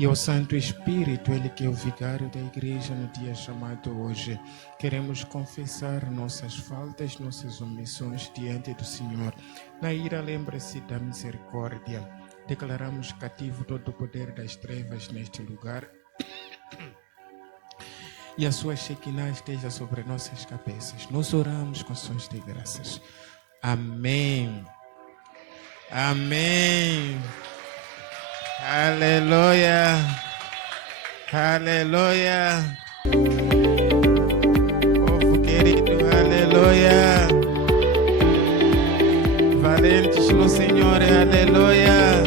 e ao Santo Espírito, Ele que é o vigário da igreja no dia chamado hoje. Queremos confessar nossas faltas, nossas omissões diante do Senhor. Na ira, lembre-se da misericórdia. Declaramos cativo todo o poder das trevas neste lugar. E a sua Shekinah esteja sobre nossas cabeças. Nós oramos com ações de graças. Amém. Amém. Aleluia. Aleluia. Povo querido, aleluia. Valentes no Senhor, aleluia.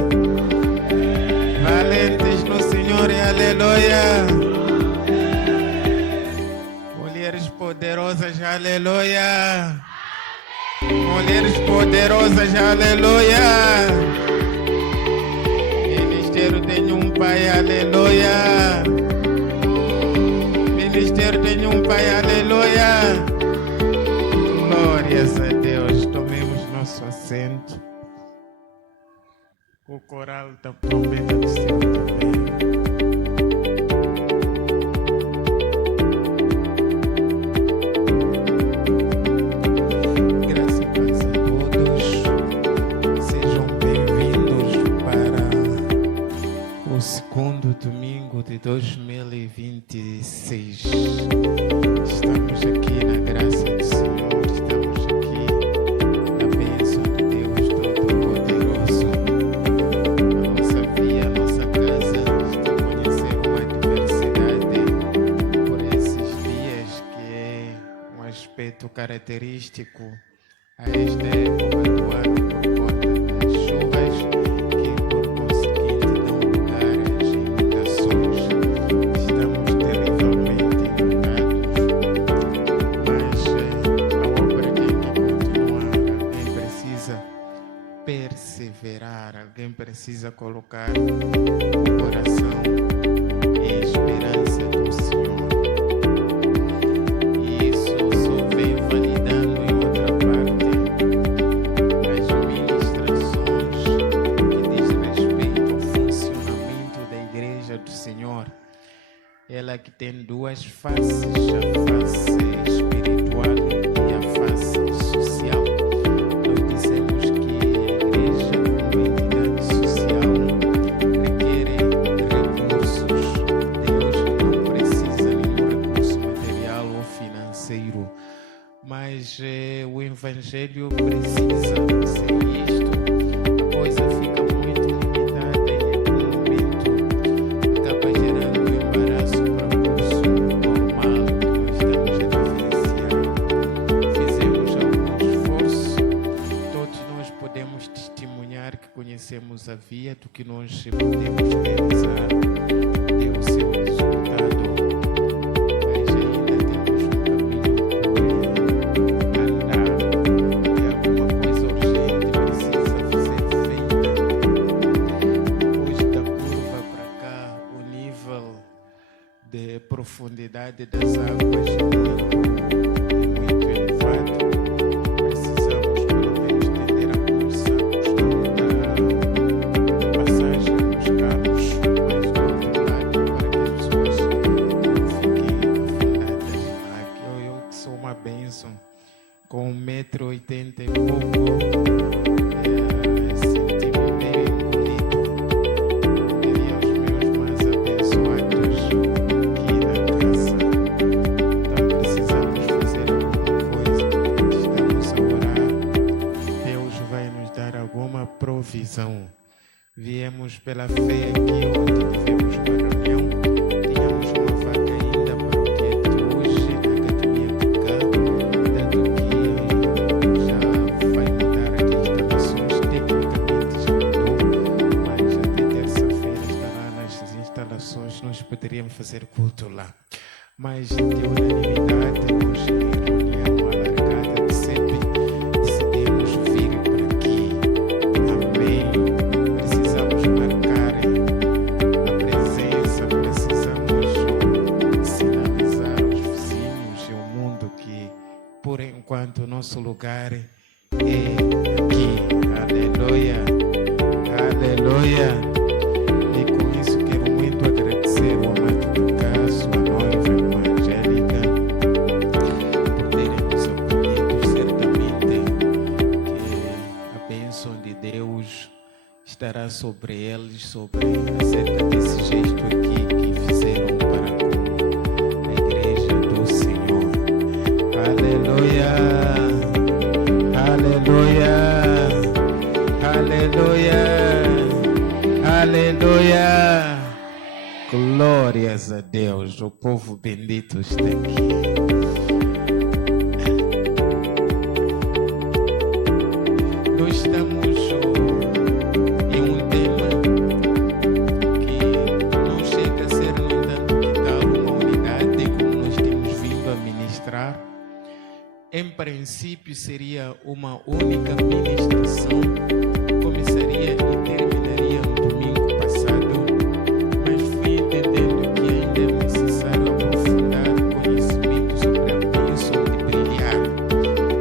Valentes no Senhor, aleluia. Mulheres poderosas, aleluia. Mulheres poderosas, aleluia. Ministério tem um Pai, aleluia. Ministério tem um Pai, aleluia. Glórias a Deus. Tomemos nosso assento. O coral da promessa do céu também. Domingo de 2026. Estamos aqui na graça do Senhor, estamos aqui na bênção de Deus Todo-Poderoso. A nossa via, a nossa casa está a conhecer uma diversidade por esses dias, que é um aspecto característico a esta época do ano por conta das chuvas. Alguém precisa colocar o coração em esperança do Senhor. E isso só vem validando em outra parte as ministrações que diz respeito ao funcionamento da igreja do Senhor. Ela que tem duas faces, a face espiritual e a face social. Nós dissemos que mas o Evangelho precisa ser isto. A coisa fica muito limitada e em algum momento acaba gerando um embaraço para o curso normal que nós estamos a vivenciar. Fizemos algum esforço, todos nós podemos testemunhar que conhecemos a via do que nós podemos realizar, deu o seu resultado. Profundidade das águas é muito elevado. Precisamos pelo menos tender alguns sacos da passagem dos carros mais do outro lado para que as pessoas fiquem afiladas lá. Eu que sou uma bênção com 1,80 m e pouco, senti-me meio engolido. Queria os meus mais abençoados. Provisão. Viemos pela fé aqui onde tivemos uma reunião, tínhamos uma vaga ainda para o dia de hoje na Academia do Cá, dado que já vai mudar aqui instalações, tecnicamente já mudou, mas até terça-feira estará nas instalações, nós poderíamos fazer culto lá. Mas de unanimidade, hoje em reunião alargada de CEP, decidimos vir para aqui. Amém. Precisamos marcar a presença, precisamos sinalizar aos vizinhos e ao mundo que, por enquanto, o nosso lugar é aqui. Aleluia. Aleluia. E com isso quero muito sobre eles, acerca desse gesto aqui que fizeram para com a igreja do Senhor. Aleluia, aleluia, aleluia, aleluia. Glórias a Deus, o povo bendito está aqui. Nós estamos em um tema que não chega a ser, no entanto, que tal uma unidade, como nós temos vindo a ministrar. Em princípio, seria uma única ministração, começaria e terminaria no domingo passado, mas fui entendendo que ainda é necessário aprofundar o conhecimento sobre a bênção de brilhar.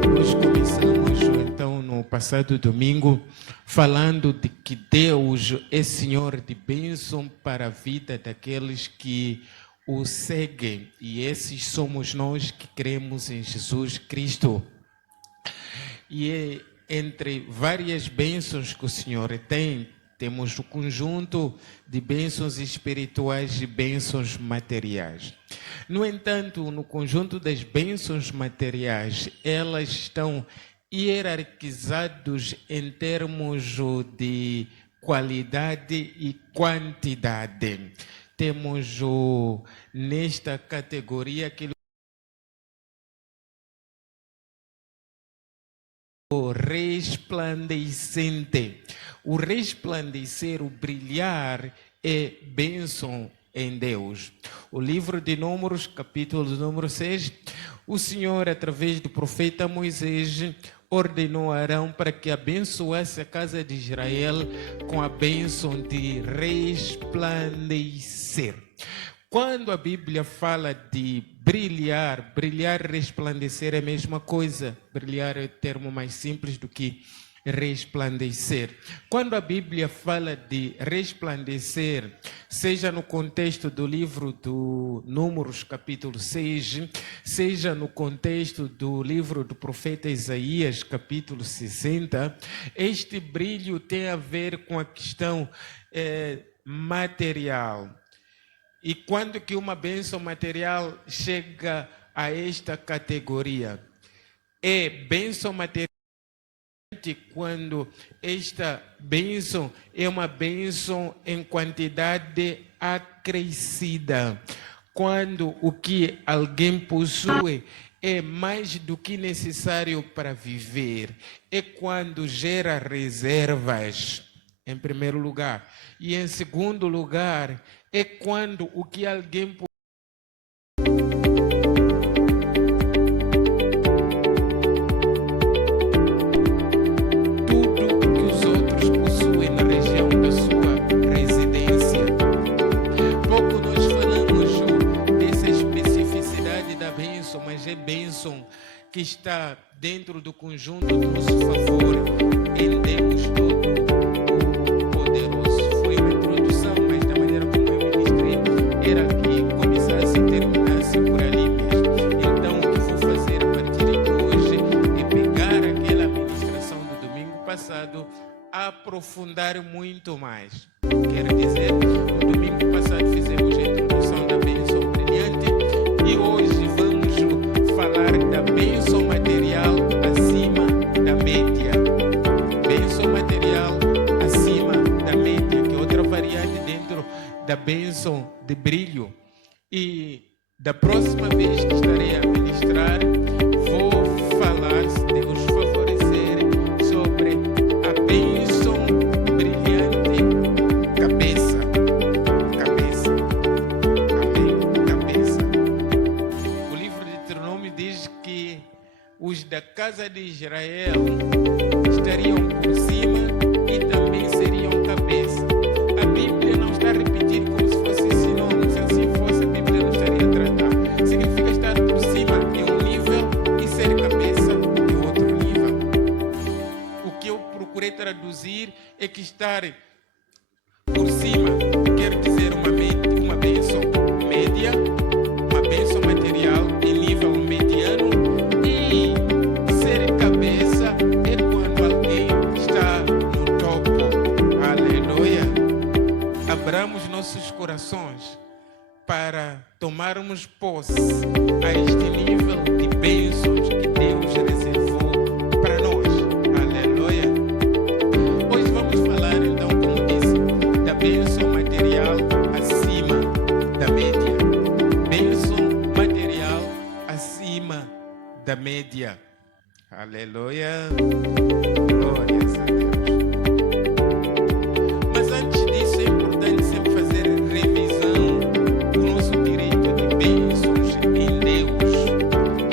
Nós começamos então no passado domingo falando de que Deus é Senhor de bênção para a vida daqueles que o seguem, e esses somos nós que cremos em Jesus Cristo. E entre várias bênçãos que o Senhor tem, temos o conjunto de bênçãos espirituais e bênçãos materiais. No entanto, no conjunto das bênçãos materiais, elas estão hierarquizadas em termos de qualidade e quantidade. Temos nesta categoria aquilo resplandecente. O resplandecer, o brilhar é bênção em Deus. O livro de Números, capítulo número 6, o Senhor, através do profeta Moisés, ordenou a Arão para que abençoasse a casa de Israel com a bênção de resplandecer. Quando a Bíblia fala de brilhar, resplandecer é a mesma coisa. Brilhar é o termo mais simples do que resplandecer. Quando a Bíblia fala de resplandecer, seja no contexto do livro do Números, capítulo 6, seja no contexto do livro do profeta Isaías, capítulo 60, este brilho tem a ver com a questão material. E quando que uma bênção material chega a esta categoria? É bênção material quando esta bênção é uma bênção em quantidade acrescida. Quando o que alguém possui é mais do que necessário para viver. É quando gera reservas, em primeiro lugar. E em segundo lugar, é quando o que alguém possui que está dentro do conjunto do nosso favor em Deus Todo-Poderoso. Foi uma introdução, mas da maneira como eu ministrei, era que começasse e terminasse por ali mesmo. Então, o que vou fazer a partir de hoje é pegar aquela ministração do domingo passado, aprofundar muito mais. Quero dizer, no domingo passado fizemos a introdução da bênção brilhante e hoje vamos falar da bênção material acima da média. Bênção material acima da média, que é outra variante dentro da bênção de brilho. E da próxima vez que estarei a ministrar, vou falar, se Deus favorecer, sobre a bênção brilhante cabeça. Amém? Cabeça. O livro de Deuteronômio diz que os da casa de Israel estariam por cima e também seriam cabeça. A Bíblia não está repetindo como se fosse sinônimo. Se assim fosse, a Bíblia não estaria a tratar. Significa estar por cima em um nível e ser cabeça em outro nível. O que eu procurei traduzir é que estar por cima quer dizer uma bênção média, uma bênção material em nível mediano, e ser cabeça é quando alguém está no topo. Aleluia. nossos corações para tomarmos posse a este nível de bênçãos que Deus reservou para nós. Aleluia! Hoje vamos falar, então, como disse, da bênção material acima da média. Bênção material acima da média. Aleluia! Glórias a Deus. Mas antes disso, é importante sempre fazer revisão do nosso direito de bênçãos em Deus,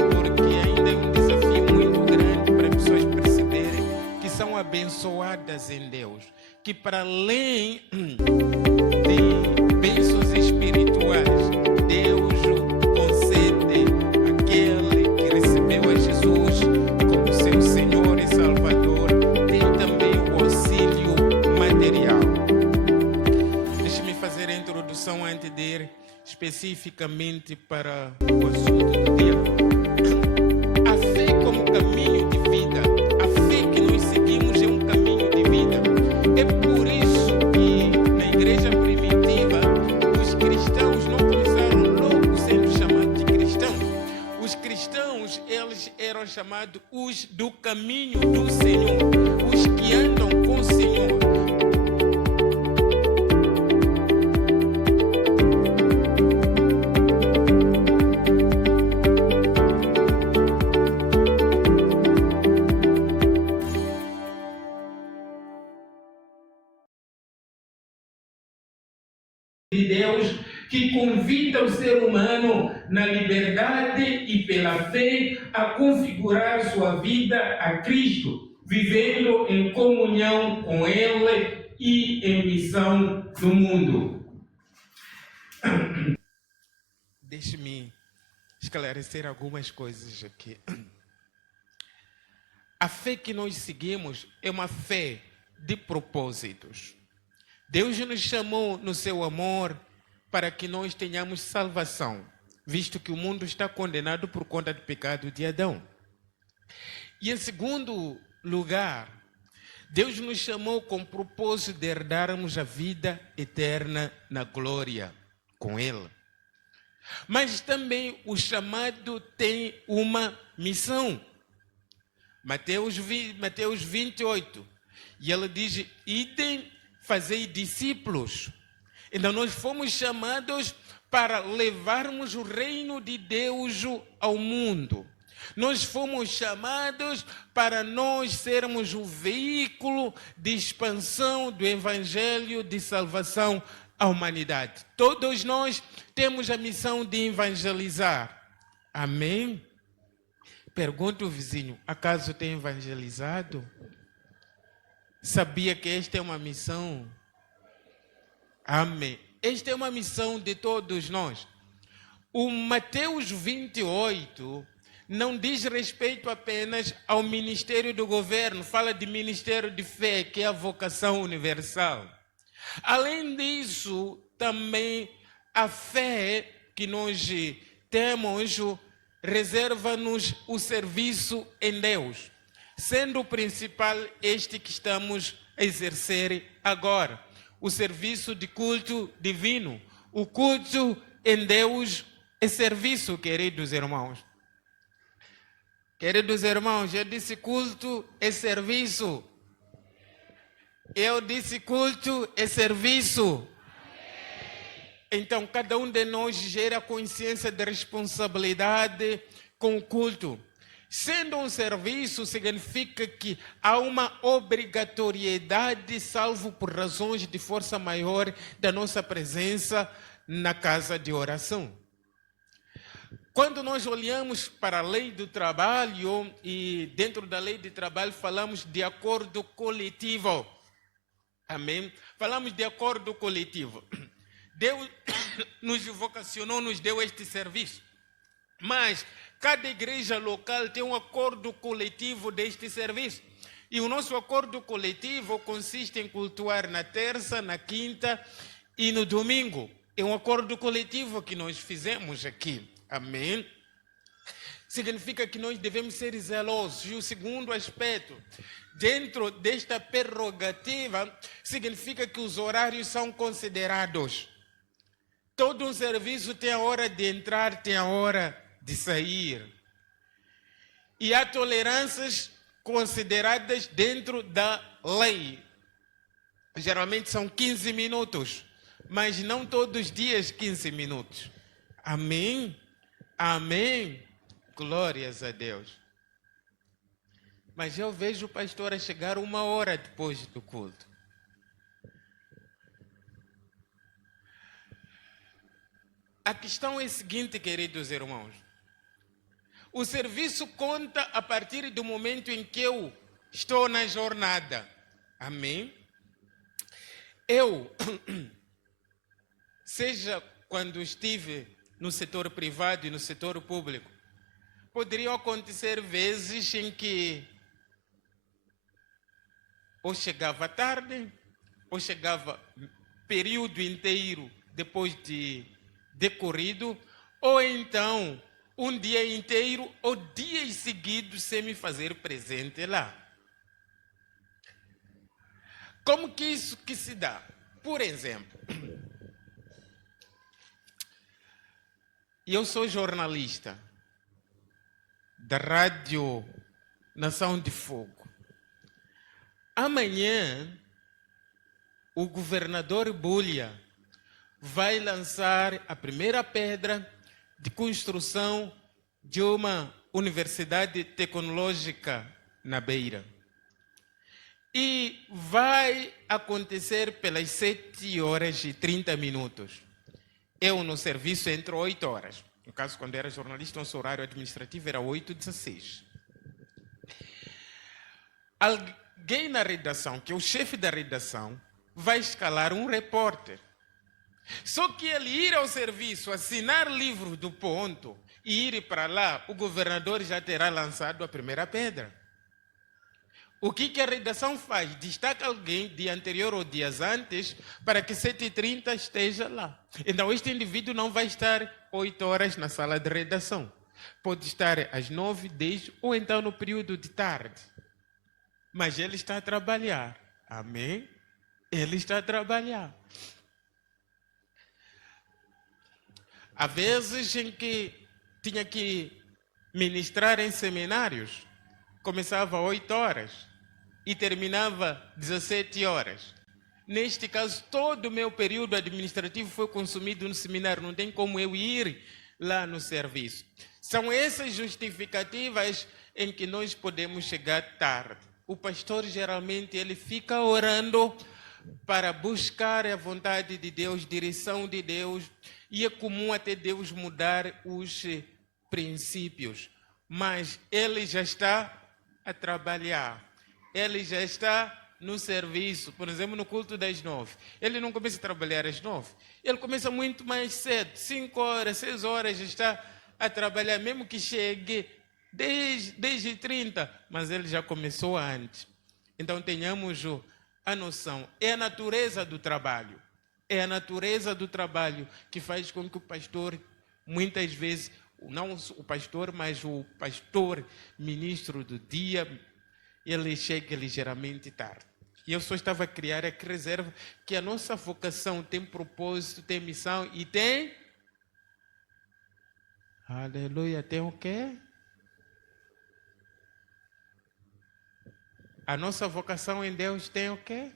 porque ainda é um desafio muito grande para as pessoas perceberem que são abençoadas em Deus, que para além de bênçãos espirituais, Deus concede àquele que recebeu a Jesus como seu Senhor e Salvador, tem também o auxílio material. Deixe-me fazer a introdução antes de ir especificamente para o assunto do dia. A fé como caminho de vida, a fé que nós seguimos é um caminho de vida. É por isso que na igreja primitiva os cristãos não começaram logo sendo chamados de cristãos. Os cristãos, eles eram chamados os do caminho do Senhor, os que andam com o Senhor. De Deus, que convida o ser humano na liberdade e pela fé a configurar sua vida a Cristo, vivendo em comunhão com Ele e em missão no mundo. Deixe-me esclarecer algumas coisas aqui. A fé que nós seguimos é uma fé de propósitos. Deus nos chamou no seu amor para que nós tenhamos salvação, visto que o mundo está condenado por conta do pecado de Adão. E em segundo lugar, Deus nos chamou com o propósito de herdarmos a vida eterna na glória com Ele. Mas também o chamado tem uma missão. Mateus 28, e ele diz: idem, fazei discípulos. Então nós fomos chamados para levarmos o reino de Deus ao mundo. Nós fomos chamados para nós sermos o veículo de expansão do evangelho de salvação à humanidade. Todos nós temos a missão de evangelizar. Amém? Pergunta o vizinho: acaso tem evangelizado? Sabia que esta é uma missão? Amém. Esta é uma missão de todos nós. O Mateus 28 não diz respeito apenas ao ministério do governo, fala de ministério de fé, que é a vocação universal. Além disso, também a fé que nós temos reserva-nos o serviço em Deus, sendo o principal este que estamos a exercer agora, o serviço de culto divino. O culto em Deus é serviço, queridos irmãos. Queridos irmãos, eu disse culto é serviço. Eu disse culto é serviço. Então, cada um de nós gera consciência de responsabilidade com o culto. Sendo um serviço, significa que há uma obrigatoriedade, salvo por razões de força maior, da nossa presença na casa de oração. Quando nós olhamos para a lei do trabalho, e dentro da lei de trabalho falamos de acordo coletivo. Amém? Falamos de acordo coletivo. Deus nos vocacionou, nos deu este serviço. Mas cada igreja local tem um acordo coletivo deste serviço. E o nosso acordo coletivo consiste em cultuar na terça, na quinta e no domingo. É um acordo coletivo que nós fizemos aqui. Amém? Significa que nós devemos ser zelosos. E o segundo aspecto, dentro desta prerrogativa, significa que os horários são considerados. todo um serviço tem a hora de entrar, tem a hora de sair. E há tolerâncias consideradas dentro da lei. Geralmente são 15 minutos, mas não todos os dias 15 minutos. Amém? Amém? Glórias a Deus. Mas eu vejo o pastor a chegar 1 hora depois do culto. A questão é a seguinte, queridos irmãos. O serviço conta a partir do momento em que eu estou na jornada. Amém? Eu, seja quando estive no setor privado e no setor público, poderiam acontecer vezes em que ou chegava tarde, ou chegava período inteiro depois de decorrido, ou então um dia inteiro ou dias seguidos sem me fazer presente lá. Como que isso que se dá? Por exemplo, eu sou jornalista da Rádio Nação de Fogo. Amanhã, o governador Bulha vai lançar a primeira pedra de construção de uma universidade tecnológica na Beira. E vai acontecer pelas 7h30. Eu no serviço entro 8 horas. No caso, quando era jornalista, nosso horário administrativo era 8h16. Alguém na redação, que é o chefe da redação, vai escalar um repórter. Só que ele ir ao serviço, assinar livro do ponto e ir para lá, o governador já terá lançado a primeira pedra. O que a redação faz? Destaca alguém dia anterior ou dias antes para que 7h30 esteja lá. Então este indivíduo não vai estar 8 horas na sala de redação. Pode estar às 9, 10 ou então no período de tarde. Mas ele está a trabalhar. Amém? Ele está a trabalhar. Há vezes em que tinha que ministrar em seminários. Começava às 8 horas e terminava às 17 horas. Neste caso, todo o meu período administrativo foi consumido no seminário. Não tem como eu ir lá no serviço. São essas justificativas em que nós podemos chegar tarde. O pastor geralmente ele fica orando para buscar a vontade de Deus, direção de Deus, e é comum até Deus mudar os princípios. Mas ele já está a trabalhar, ele já está no serviço. Por exemplo, no culto das 9, ele não começa a trabalhar às 9, ele começa muito mais cedo, 5 horas, 6 horas já está a trabalhar, mesmo que chegue 10h30, mas ele já começou antes. Então tenhamos a noção, é a natureza do trabalho. É a natureza do trabalho que faz com que o pastor, muitas vezes, não o pastor, mas o pastor ministro do dia, ele chega ligeiramente tarde. E eu só estava a criar aqui reserva que a nossa vocação tem propósito, tem missão e tem... Aleluia, tem o quê? A nossa vocação em Deus tem o quê?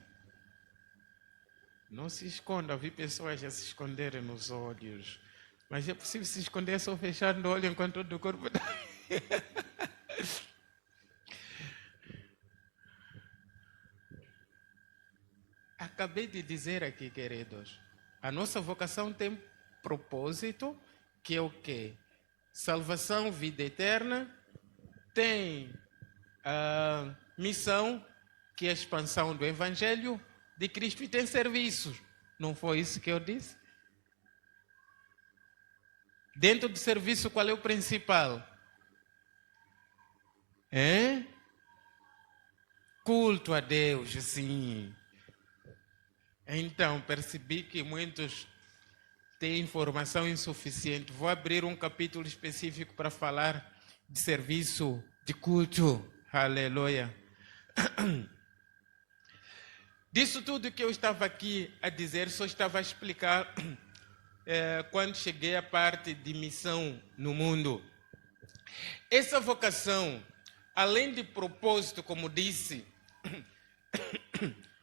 Não se esconda, vi pessoas já se esconderem nos olhos. Mas é possível se esconder só fechando o olho enquanto todo o corpo está... Acabei de dizer aqui, queridos, a nossa vocação tem propósito, que é o quê? Salvação, vida eterna, tem a missão, que é a expansão do Evangelho de Cristo, e tem serviços. Não foi isso que eu disse? Dentro do serviço, qual é o principal? Culto a Deus, sim. Então, percebi que muitos têm informação insuficiente. Vou abrir um capítulo específico para falar de serviço de culto. Aleluia. Disso tudo que eu estava aqui a dizer, só estava a explicar quando cheguei à parte de missão no mundo. Essa vocação, além de propósito, como disse,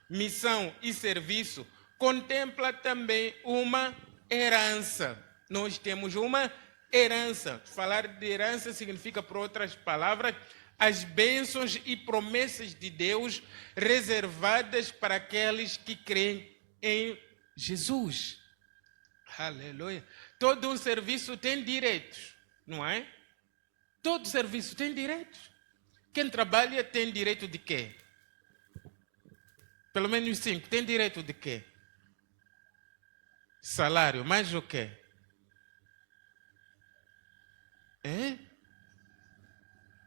missão e serviço, contempla também uma herança. Nós temos uma herança. Falar de herança significa, por outras palavras, as bênçãos e promessas de Deus reservadas para aqueles que creem em Jesus. Aleluia. Todo um serviço tem direitos, não é? Todo serviço tem direitos. Quem trabalha tem direito de quê? Pelo menos 5. Tem direito de quê? Salário, mais o quê?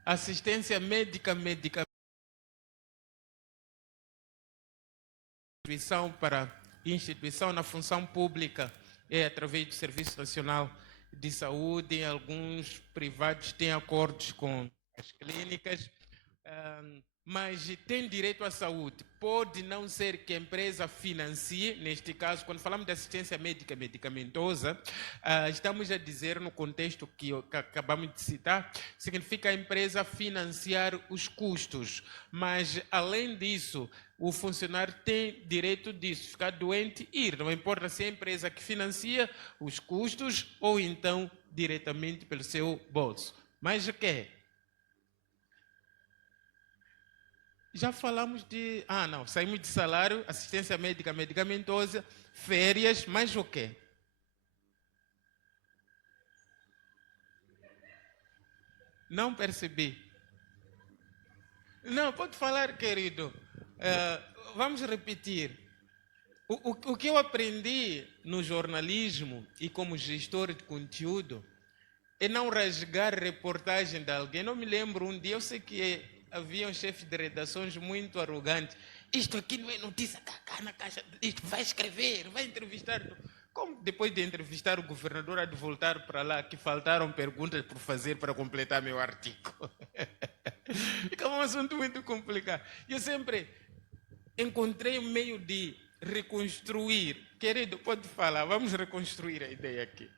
Assistência médica, instituição na função pública é através do Serviço Nacional de Saúde. Em alguns privados têm acordos com as clínicas, mas tem direito à saúde. Pode não ser que a empresa financie, neste caso, quando falamos de assistência médica medicamentosa, estamos a dizer, no contexto que acabamos de citar, significa a empresa financiar os custos, mas além disso, o funcionário tem direito disso, ficar doente, ir, não importa se é a empresa que financia os custos ou então diretamente pelo seu bolso. Mas o que? Já falamos de... saímos de salário, assistência médica medicamentosa, férias, mas o quê? Não percebi. Não, pode falar, querido. Vamos repetir. O que eu aprendi no jornalismo e como gestor de conteúdo é não rasgar reportagem de alguém. Não me lembro um dia, eu sei que havia um chefe de redações muito arrogante. Isto aqui não é notícia, cá na caixa, isto vai escrever, vai entrevistar. Como depois de entrevistar o governador, há de voltar para lá, que faltaram perguntas por fazer para completar meu artigo. Fica um assunto muito complicado. Eu sempre encontrei um meio de reconstruir. Querido, pode falar, vamos reconstruir a ideia aqui.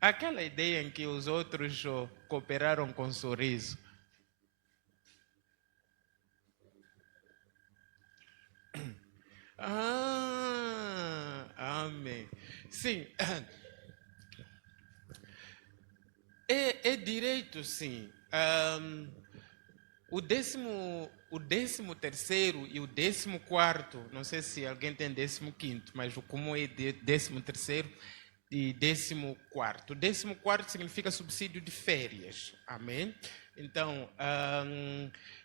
Aquela ideia em que os outros cooperaram com sorriso. Amém. Sim. É direito, sim. O 13º e o 14º, não sei se alguém tem 15º, mas o comum é 13º e 14º. O 14º significa subsídio de férias. Amém? Então,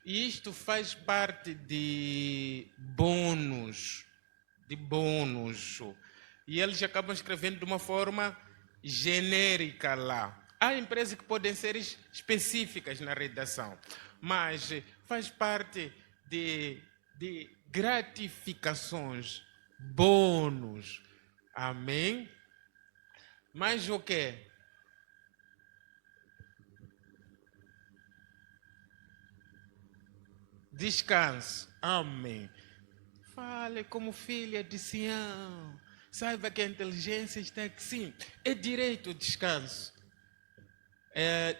isto faz parte de bônus. E eles acabam escrevendo de uma forma genérica lá. Há empresas que podem ser específicas na redação, mas faz parte de gratificações, bônus. Amém? Mas o quê? Descanso. Amém. Fale como filha de Sião. Saiba que a inteligência está aqui. Sim, é direito ao descanso.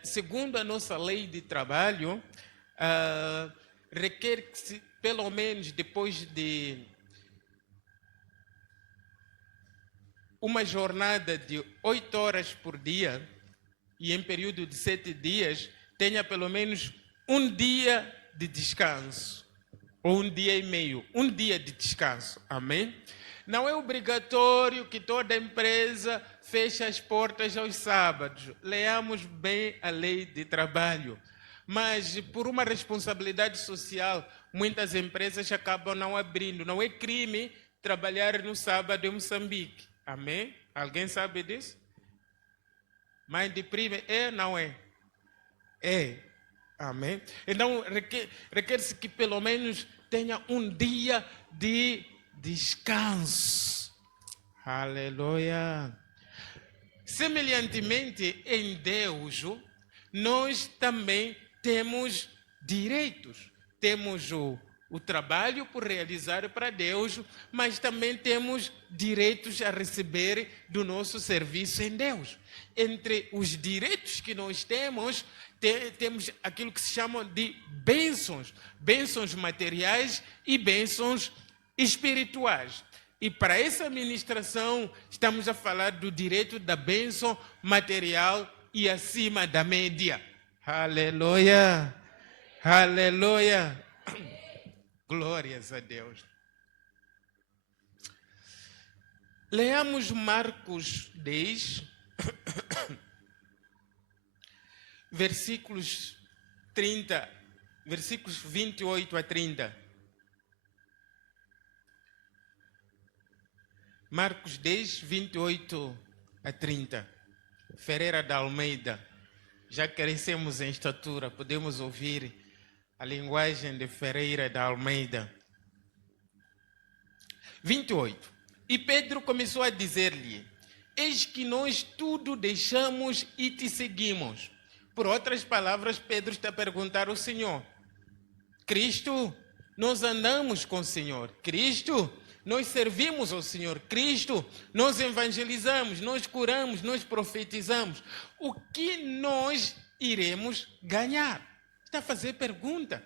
Segundo a nossa lei de trabalho, requer que, pelo menos depois de uma jornada de 8 horas por dia, e em período de 7 dias, tenha pelo menos um dia de descanso, ou 1 dia e meio, um dia de descanso. Amém? Não é obrigatório que toda empresa feche as portas aos sábados. Leamos bem a lei de trabalho. Mas, por uma responsabilidade social, muitas empresas acabam não abrindo. Não é crime trabalhar no sábado em Moçambique. Amém? Alguém sabe disso? Mas de prima não é? É. Amém? Então, requer-se que pelo menos tenha um dia de descanso. Aleluia. Semelhantemente, em Deus, nós também temos direitos. Temos o o trabalho por realizar para Deus, mas também temos direitos a receber do nosso serviço em Deus. Entre os direitos que nós temos, temos aquilo que se chama de bênçãos materiais e bênçãos espirituais. E para essa ministração, estamos a falar do direito da bênção material e acima da média. Aleluia! Aleluia! Glórias a Deus. Leamos Marcos 10, versículos 28 a 30. Marcos 10, 28 a 30. Ferreira da Almeida. Já crescemos em estatura, podemos ouvir a linguagem de Ferreira da Almeida. 28. E Pedro começou a dizer-lhe: eis que nós tudo deixamos e te seguimos. Por outras palavras, Pedro está a perguntar ao Senhor: Cristo, nós andamos com o Senhor. Cristo, nós servimos ao Senhor. Cristo, nós evangelizamos, nós curamos, nós profetizamos. O que nós iremos ganhar? Está a fazer pergunta.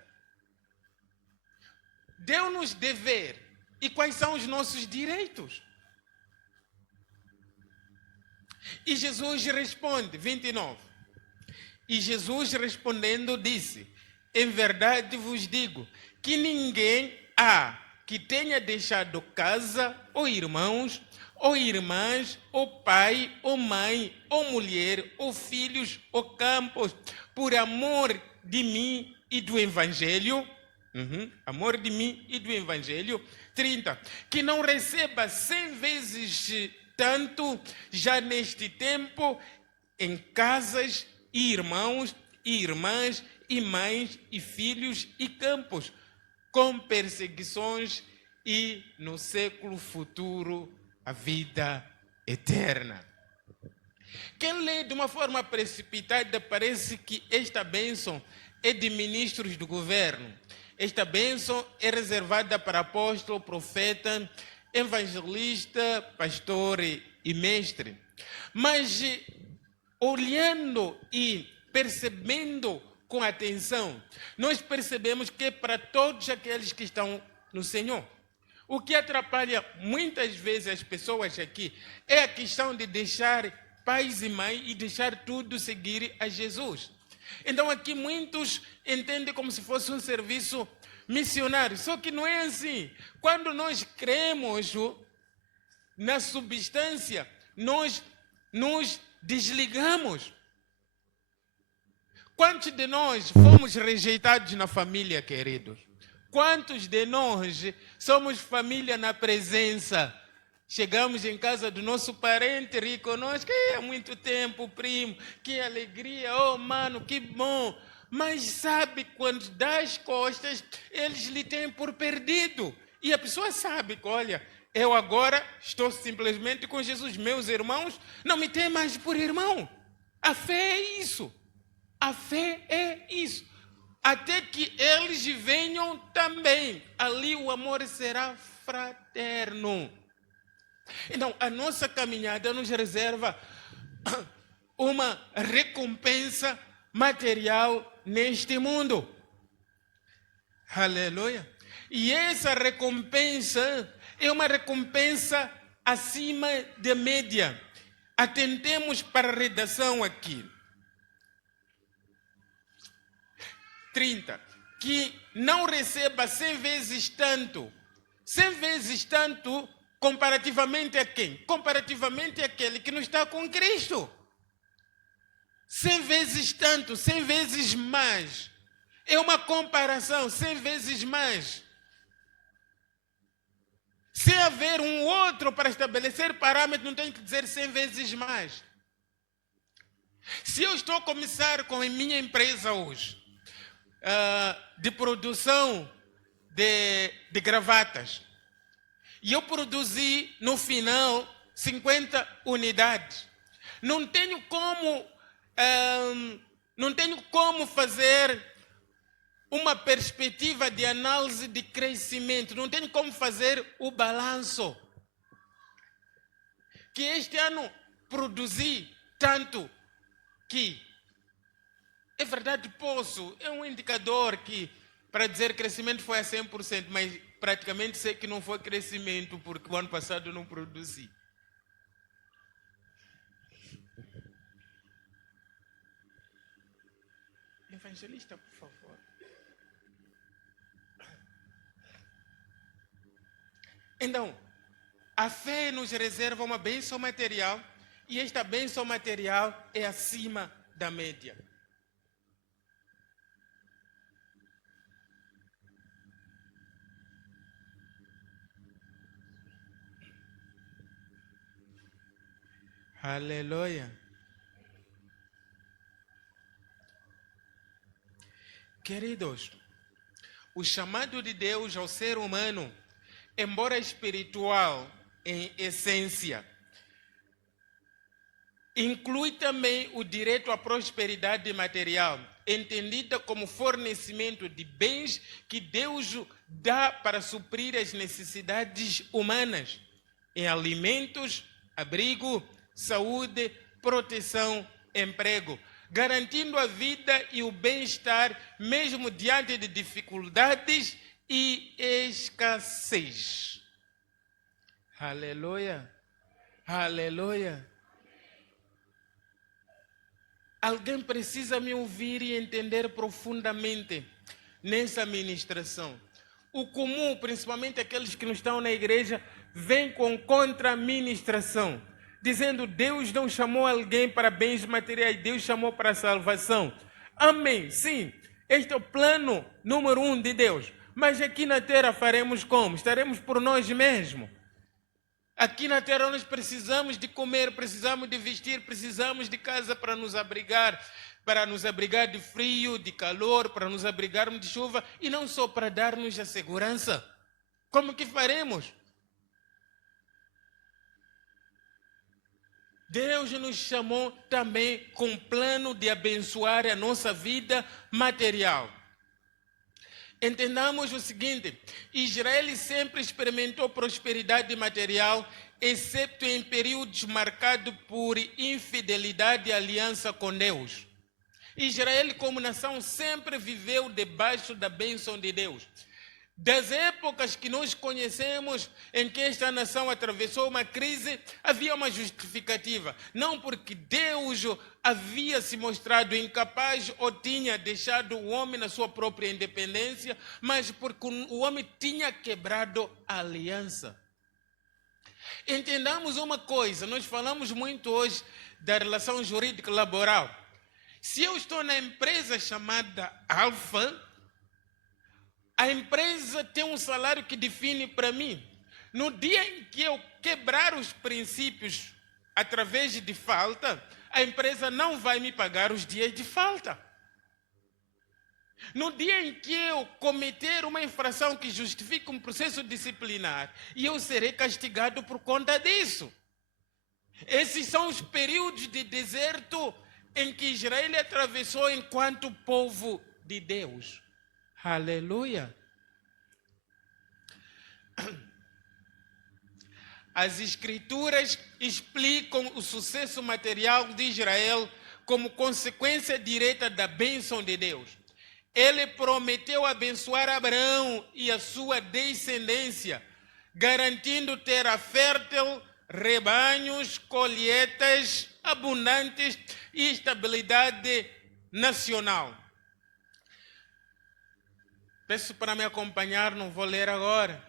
Deu-nos dever. E quais são os nossos direitos? E Jesus responde, 29. E Jesus respondendo disse: em verdade vos digo que ninguém há que tenha deixado casa, ou irmãos, ou irmãs, ou pai, ou mãe, ou mulher, ou filhos, ou campos, por amor de mim e do Evangelho, amor de mim e do Evangelho, 30, que não receba 100 vezes tanto já neste tempo em casas e irmãos e irmãs e mães e filhos e campos, com perseguições e no século futuro a vida eterna. Quem lê de uma forma precipitada parece que esta bênção é de ministros do governo. Esta bênção é reservada para apóstolo, profeta, evangelista, pastor e mestre. Mas olhando e percebendo com atenção, nós percebemos que é para todos aqueles que estão no Senhor. O que atrapalha muitas vezes as pessoas aqui é a questão de deixar pais e mães e deixar tudo seguir a Jesus. Então aqui muitos entendem como se fosse um serviço missionário, só que não é assim. Quando nós cremos na substância, nós nos desligamos. Quantos de nós fomos rejeitados na família, queridos? Quantos de nós somos família na presença? Chegamos em casa do nosso parente rico, nós, que há muito tempo, primo, que alegria, oh mano, que bom. Mas sabe, quando dá as costas, eles lhe têm por perdido. E a pessoa sabe que, olha, eu agora estou simplesmente com Jesus. Meus irmãos não me têm mais por irmão. A fé é isso. A fé é isso. Até que eles venham também. Ali o amor será fraterno. Então, a nossa caminhada nos reserva uma recompensa material neste mundo. Aleluia. E essa recompensa é uma recompensa acima da média. Atentemos para a redação aqui. 30. Que não receba 100 vezes tanto. 100 vezes tanto comparativamente a quem? Comparativamente àquele que não está com Cristo. 100 vezes tanto, 100 vezes mais. É uma comparação, 100 vezes mais. Se haver um outro para estabelecer parâmetro, não tem que dizer 100 vezes mais. Se eu estou a começar com a minha empresa hoje, de produção de gravatas, e eu produzi no final 50 unidades, não tenho como fazer uma perspectiva de análise de crescimento. Não tem como fazer o balanço. Que este ano produzi tanto que, é verdade, posso, é um indicador que, para dizer crescimento foi a 100%, mas praticamente sei que não foi crescimento, porque o ano passado eu não produzi. Evangelista, por favor. Então, a fé nos reserva uma bênção material, e esta bênção material é acima da média. Aleluia. Queridos, o chamado de Deus ao ser humano, embora espiritual em essência, inclui também o direito à prosperidade material, entendida como fornecimento de bens que Deus dá para suprir as necessidades humanas, em alimentos, abrigo, saúde, proteção, emprego, garantindo a vida e o bem-estar mesmo diante de dificuldades e escassez. Aleluia, aleluia. Alguém precisa me ouvir e entender profundamente nessa ministração. O comum, principalmente aqueles que não estão na igreja, vem com contra-ministração, dizendo: Deus não chamou alguém para bens materiais, Deus chamou para a salvação. Amém, sim, este é o plano número 1 de Deus. Mas aqui na terra faremos como? Estaremos por nós mesmos. Aqui na terra nós precisamos de comer, precisamos de vestir, precisamos de casa para nos abrigar de frio, de calor, para nos abrigarmos de chuva, e não só para dar-nos a segurança. Como que faremos? Deus nos chamou também com um plano de abençoar a nossa vida material. Entendamos o seguinte: Israel sempre experimentou prosperidade material, exceto em períodos marcados por infidelidade e aliança com Deus. Israel, como nação, sempre viveu debaixo da bênção de Deus. Das épocas que nós conhecemos em que esta nação atravessou uma crise, havia uma justificativa. Não porque Deus havia se mostrado incapaz ou tinha deixado o homem na sua própria independência, mas porque o homem tinha quebrado a aliança. Entendamos uma coisa, nós falamos muito hoje da relação jurídica laboral. Se eu estou na empresa chamada Alfa, a empresa tem um salário que define para mim. No dia em que eu quebrar os princípios através de falta, a empresa não vai me pagar os dias de falta. No dia em que eu cometer uma infração que justifique um processo disciplinar, e eu serei castigado por conta disso. Esses são os períodos de deserto em que Israel atravessou enquanto povo de Deus. Aleluia. As escrituras explicam o sucesso material de Israel como consequência direta da bênção de Deus. Ele prometeu abençoar Abraão e a sua descendência, garantindo terra fértil, rebanhos, colheitas abundantes e estabilidade nacional. Peço para me acompanhar, não vou ler agora.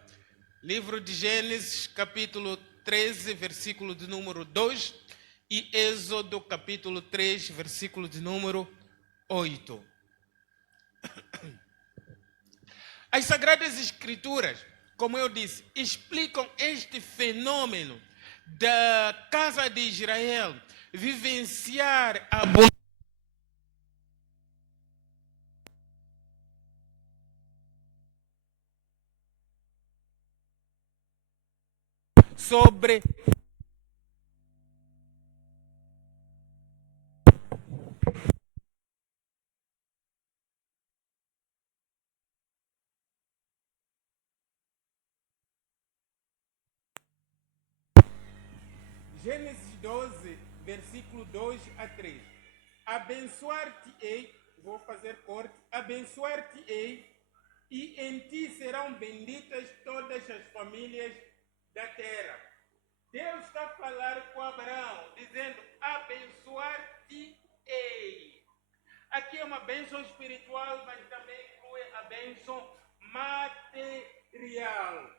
Livro de Gênesis, capítulo 13, versículo de número 2, e Êxodo, capítulo 3, versículo de número 8. As Sagradas Escrituras, como eu disse, explicam este fenômeno da casa de Israel vivenciar a sobre Gênesis 12, versículo 2 a 3. Abençoar-te-ei, vou fazer corte, abençoar-te-ei, e em ti serão benditas todas as famílias da terra. Deus está a falar com Abraão, dizendo, abençoar-te-ei. Aqui é uma bênção espiritual, mas também inclui a bênção material.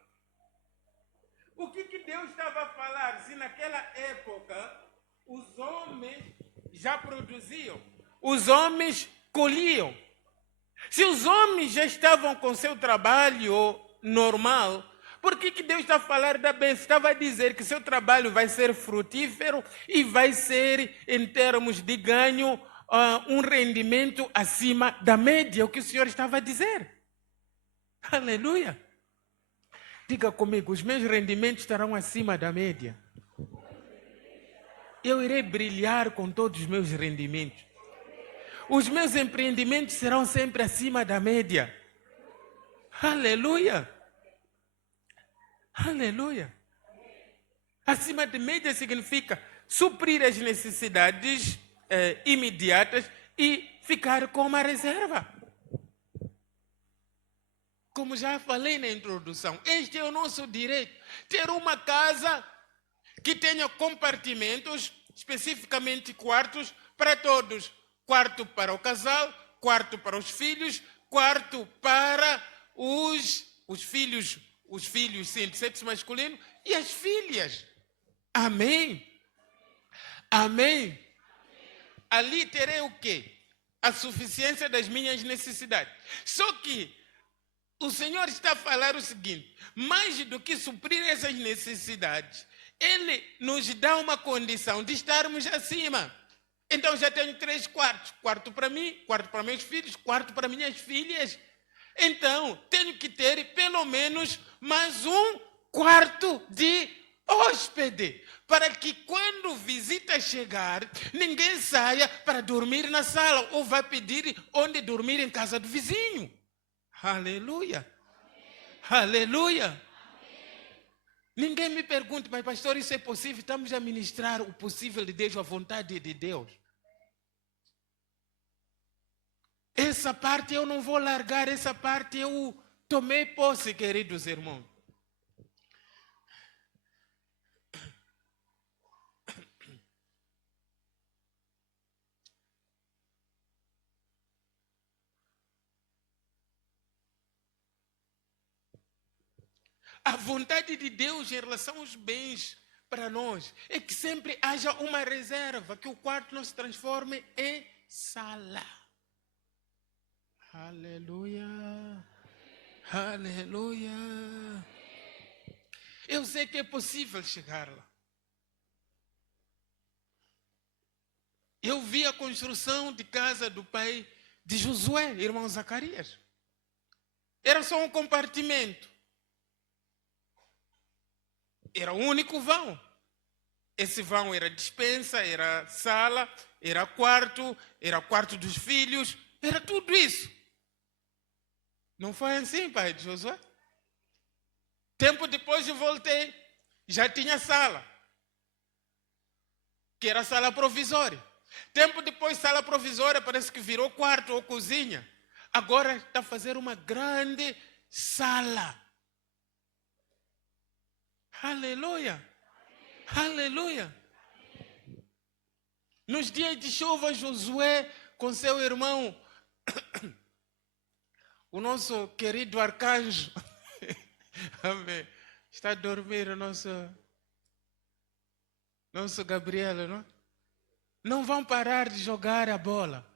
O que Deus estava a falar? Se naquela época os homens já produziam, os homens colhiam. Se os homens já estavam com seu trabalho normal, por que Deus está a falar da bênção? Estava a dizer que seu trabalho vai ser frutífero e vai ser, em termos de ganho, um rendimento acima da média, o que o Senhor estava a dizer. Aleluia! Diga comigo, os meus rendimentos estarão acima da média. Eu irei brilhar com todos os meus rendimentos. Os meus empreendimentos serão sempre acima da média. Aleluia! Aleluia! Acima da média significa suprir as necessidades imediatas e ficar com uma reserva. Como já falei na introdução, este é o nosso direito. Ter uma casa que tenha compartimentos, especificamente quartos, para todos. Quarto para o casal, quarto para os filhos, quarto para os filhos, sim, de sexo masculino, e as filhas. Amém? Amém? Ali terei o quê? A suficiência das minhas necessidades. Só que o Senhor está a falar o seguinte, mais do que suprir essas necessidades, Ele nos dá uma condição de estarmos acima. Então já tenho 3 quartos, quarto para mim, quarto para meus filhos, quarto para minhas filhas. Então tenho que ter pelo menos mais um quarto de hóspede, para que quando visita chegar, ninguém saia para dormir na sala ou vá pedir onde dormir em casa do vizinho. Aleluia! Aleluia! Ninguém me pergunte, mas pastor, isso é possível? Estamos a ministrar o possível de Deus, a vontade de Deus. Essa parte eu não vou largar, essa parte eu tomei posse, queridos irmãos. A vontade de Deus em relação aos bens para nós é que sempre haja uma reserva, que o quarto não se transforme em sala. Aleluia! Aleluia! Eu sei que é possível chegar lá. Eu vi a construção de casa do pai de Josué, irmão Zacarias. Era só um compartimento. Era o único vão. Esse vão era despensa, era sala, era quarto dos filhos, era tudo isso. Não foi assim, pai de Josué? Tempo depois eu voltei, já tinha sala, que era sala provisória. Tempo depois, sala provisória parece que virou quarto ou cozinha. Agora está a fazer uma grande sala. Aleluia! Aleluia! Nos dias de chuva, Josué com seu irmão, o nosso querido arcanjo, amém, está a dormir o nosso Gabriel, não? Não vão parar de jogar a bola.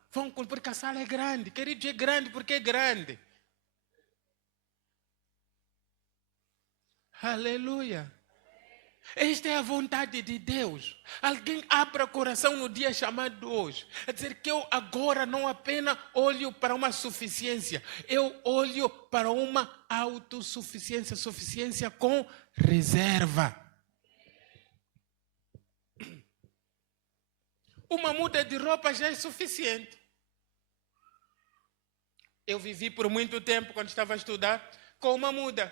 Porque a sala é grande. Querido, é grande porque é grande. Aleluia. Esta é a vontade de Deus. Alguém abra o coração no dia chamado hoje. A dizer que eu agora não apenas olho para uma suficiência. Eu olho para uma autossuficiência. Suficiência com reserva. Uma muda de roupa já é suficiente. Eu vivi por muito tempo, quando estava a estudar, com uma muda.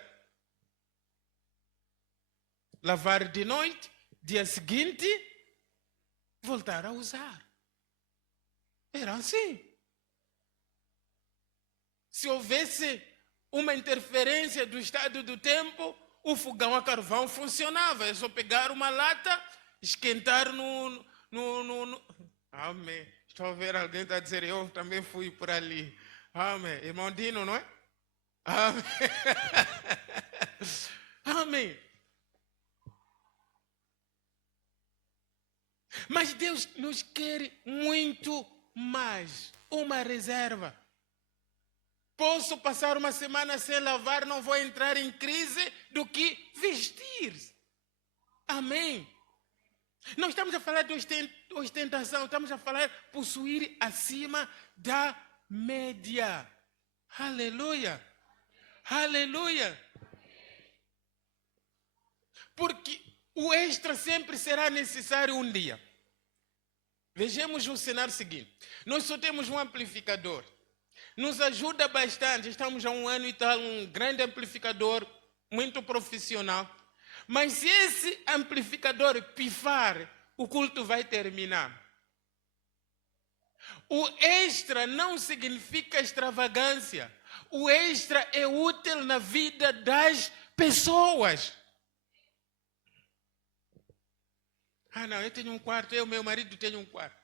Lavar de noite dia seguinte, voltar a usar. Era assim. Se houvesse uma interferência do estado do tempo, o fogão a carvão funcionava. É só pegar uma lata, esquentar no... Amém. Estou a ver alguém está a dizer, eu também fui por ali. Amém. Irmão Dino, não é? Amém. Amém. Mas Deus nos quer muito mais. Uma reserva. Posso passar uma semana sem lavar, não vou entrar em crise do que vestir. Amém. Não estamos a falar de ostentação, estamos a falar de possuir acima da média. Aleluia. Aleluia. Porque o extra sempre será necessário um dia. Vejamos o cenário seguinte. Nós só temos um amplificador. Nos ajuda bastante. Estamos há 1 ano e tal, um grande amplificador, muito profissional. Mas se esse amplificador pifar, o culto vai terminar. O extra não significa extravagância. O extra é útil na vida das pessoas. Ah, não, eu tenho um quarto, eu e meu marido tenho um quarto.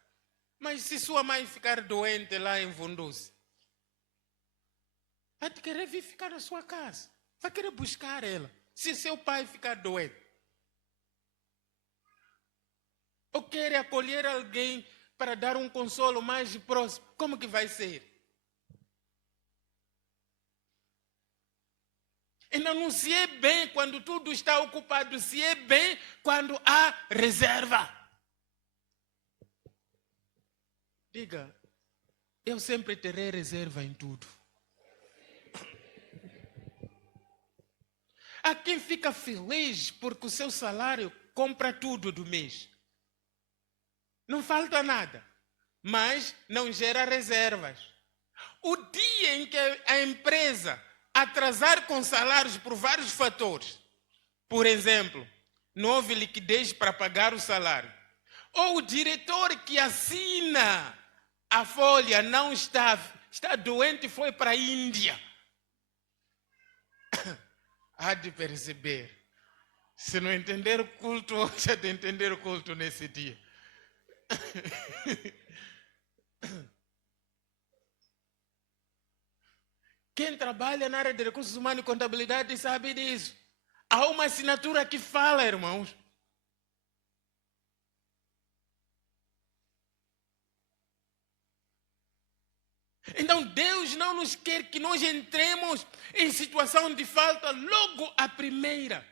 Mas se sua mãe ficar doente lá em Vunduze, vai querer vir ficar na sua casa. Vai querer buscar ela. Se seu pai ficar doente. Ou quer acolher alguém para dar um consolo mais próximo. Como que vai ser? Então não se é bem quando tudo está ocupado. Se é bem quando há reserva. Diga, eu sempre terei reserva em tudo. Há quem fica feliz porque o seu salário compra tudo do mês. Não falta nada, mas não gera reservas. O dia em que a empresa atrasar com salários por vários fatores, por exemplo, não houve liquidez para pagar o salário, ou o diretor que assina a folha não está doente e foi para a Índia, há de perceber. Se não entender o culto, hoje há de entender o culto nesse dia. Quem trabalha na área de recursos humanos e contabilidade sabe disso. Há uma assinatura que fala, irmãos. Então Deus não nos quer que nós entremos em situação de falta logo à primeira.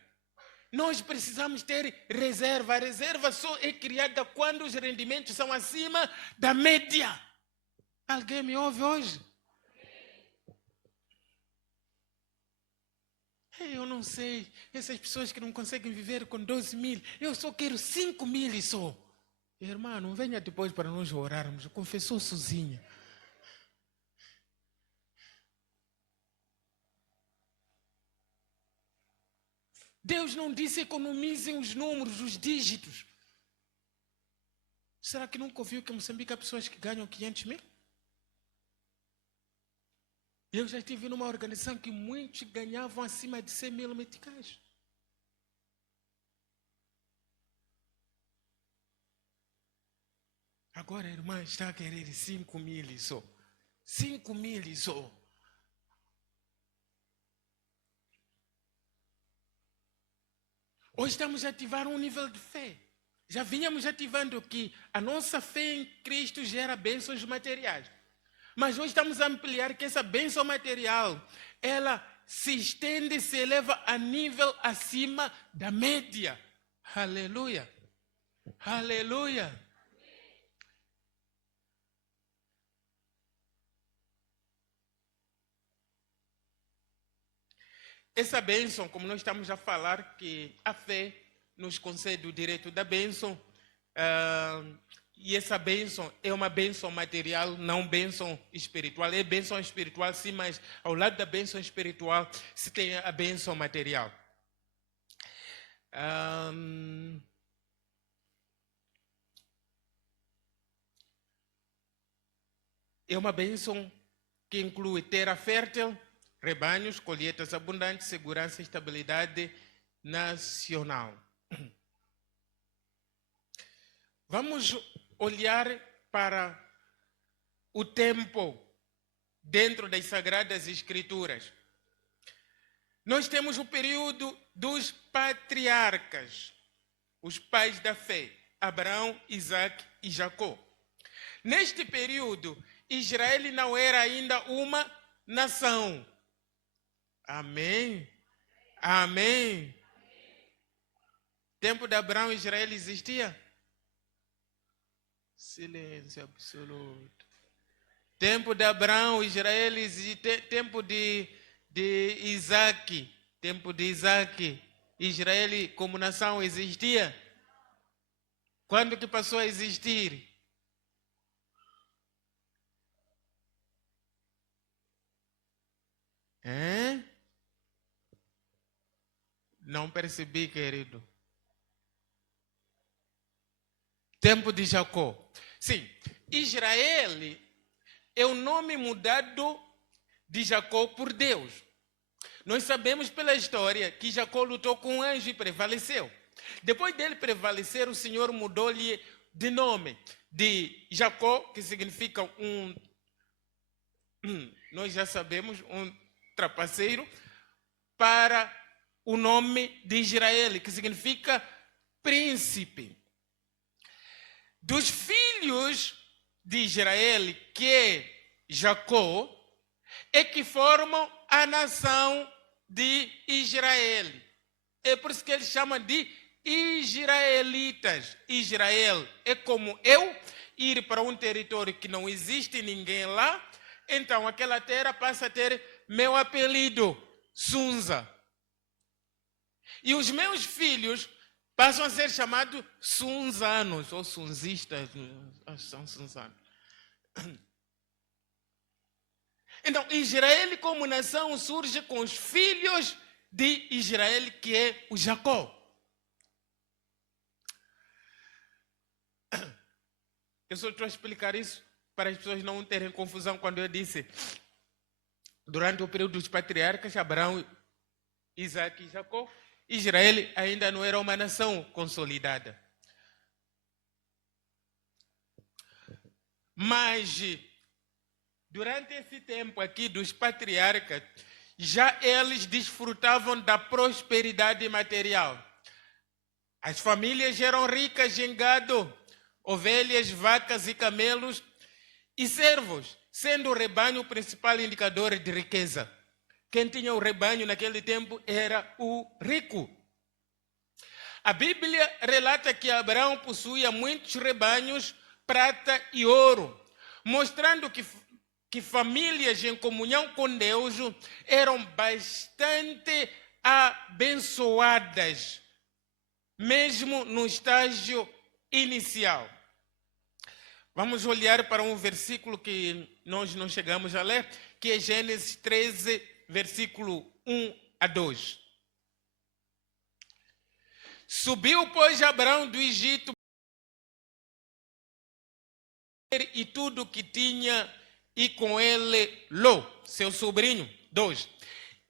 Nós precisamos ter reserva. A reserva só é criada quando os rendimentos são acima da média. Alguém me ouve hoje? Eu não sei. Essas pessoas que não conseguem viver com 12 mil. Eu só quero 5 mil e só. Irmã, não venha depois para nós orarmos. Confessou sozinha. Deus não disse economizem os números, os dígitos. Será que nunca ouviu que em Moçambique há pessoas que ganham 500 mil? Eu já estive numa organização que muitos ganhavam acima de 100 mil meticais. Agora a irmã está a querer 5 mil e só. 5 mil e só. Hoje estamos a ativar um nível de fé. Já vínhamos ativando que a nossa fé em Cristo gera bênçãos materiais. Mas hoje estamos a ampliar que essa bênção material, ela se estende e se eleva a nível acima da média. Aleluia. Aleluia. Essa bênção, como nós estamos a falar, que a fé nos concede o direito da bênção, e essa bênção é uma bênção material, não bênção espiritual. É bênção espiritual, sim, mas ao lado da bênção espiritual se tem a bênção material. é uma bênção que inclui terra fértil, rebanhos, colheitas abundantes, segurança e estabilidade nacional. Vamos olhar para o tempo dentro das Sagradas Escrituras. Nós temos o período dos patriarcas, os pais da fé, Abraão, Isaac e Jacó. Neste período, Israel não era ainda uma nação. Amém? Amém? Tempo de Abraão, Israel existia? Silêncio absoluto. Tempo de Abraão, Israel existia. Tempo de Isaac. Tempo de Isaac, Israel como nação existia? Quando que passou a existir? Não percebi, querido. Tempo de Jacó. Sim, Israel é o nome mudado de Jacó por Deus. Nós sabemos pela história que Jacó lutou com um anjo e prevaleceu. Depois dele prevalecer, o Senhor mudou-lhe de nome, de Jacó, que significa nós já sabemos, um trapaceiro, para o nome de Israel, que significa príncipe. Dos filhos de Israel, que é Jacó, é que formam a nação de Israel. É por isso que ele chama de israelitas. Israel é como eu ir para um território que não existe ninguém lá, então aquela terra passa a ter meu apelido, Sunza. E os meus filhos passam a ser chamados sunzanos, ou sunzistas, são sunzanos. Então, Israel como nação surge com os filhos de Israel, que é o Jacó. Eu só estou a explicar isso para as pessoas não terem confusão quando eu disse, durante o período dos patriarcas, Abraão, Isaac e Jacó, Israel ainda não era uma nação consolidada. Mas, durante esse tempo aqui dos patriarcas, já eles desfrutavam da prosperidade material. As famílias eram ricas em gado, ovelhas, vacas e camelos e servos, sendo o rebanho o principal indicador de riqueza. Quem tinha o rebanho naquele tempo era o rico. A Bíblia relata que Abraão possuía muitos rebanhos, prata e ouro, mostrando que famílias em comunhão com Deus eram bastante abençoadas, mesmo no estágio inicial. Vamos olhar para um versículo que nós não chegamos a ler, que é Gênesis 13, versículo 1 a 2. Subiu, pois, Abraão do Egito e tudo o que tinha, e com ele Ló, seu sobrinho. 2.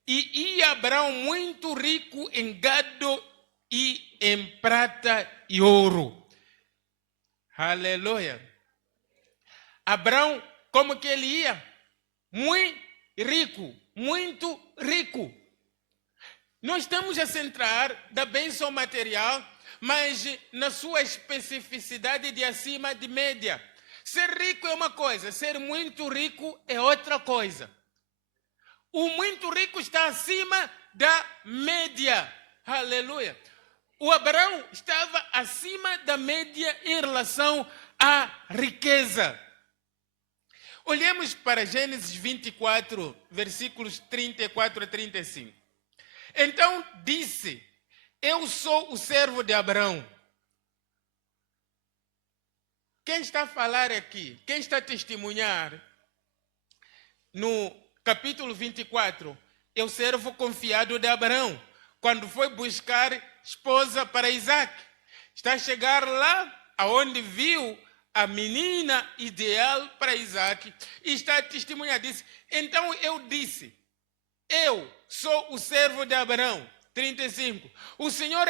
E ia Abraão muito rico em gado e em prata e ouro. Aleluia. Abraão, como que ele ia? Muito rico, muito rico. Nós estamos a centrar da bênção material, mas na sua especificidade de acima de média. Ser rico é uma coisa, ser muito rico é outra coisa. O muito rico está acima da média. Aleluia. O Abraão estava acima da média em relação à riqueza. Olhemos para Gênesis 24, versículos 34 a 35. Então disse: eu sou o servo de Abraão. Quem está a falar aqui? Quem está a testemunhar? No capítulo 24, é o servo confiado de Abraão, quando foi buscar esposa para Isaac. Está a chegar lá, aonde viu a menina ideal para Isaac, e está a testemunhar disso. Então eu disse, eu sou o servo de Abraão. 35. O Senhor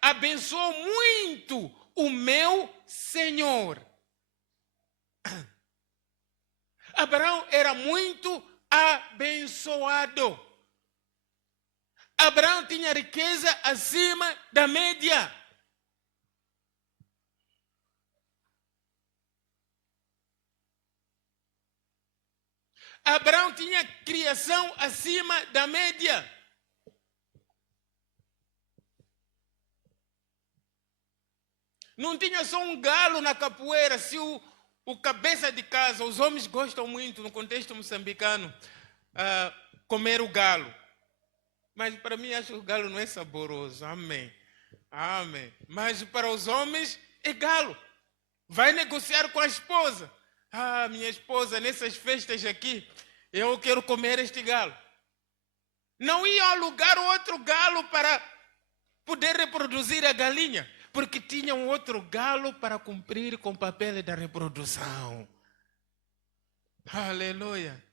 abençoou muito o meu Senhor. Abraão era muito abençoado. Abraão tinha riqueza acima da média. Abraão tinha criação acima da média. Não tinha só um galo na capoeira. Se o cabeça de casa, os homens gostam muito, no contexto moçambicano, comer o galo. Mas para mim, acho que o galo não é saboroso. Amém. Amém. Mas para os homens, é galo. Vai negociar com a esposa. Minha esposa, nessas festas aqui, eu quero comer este galo. Não ia alugar outro galo para poder reproduzir a galinha, porque tinha um outro galo para cumprir com o papel da reprodução. Aleluia.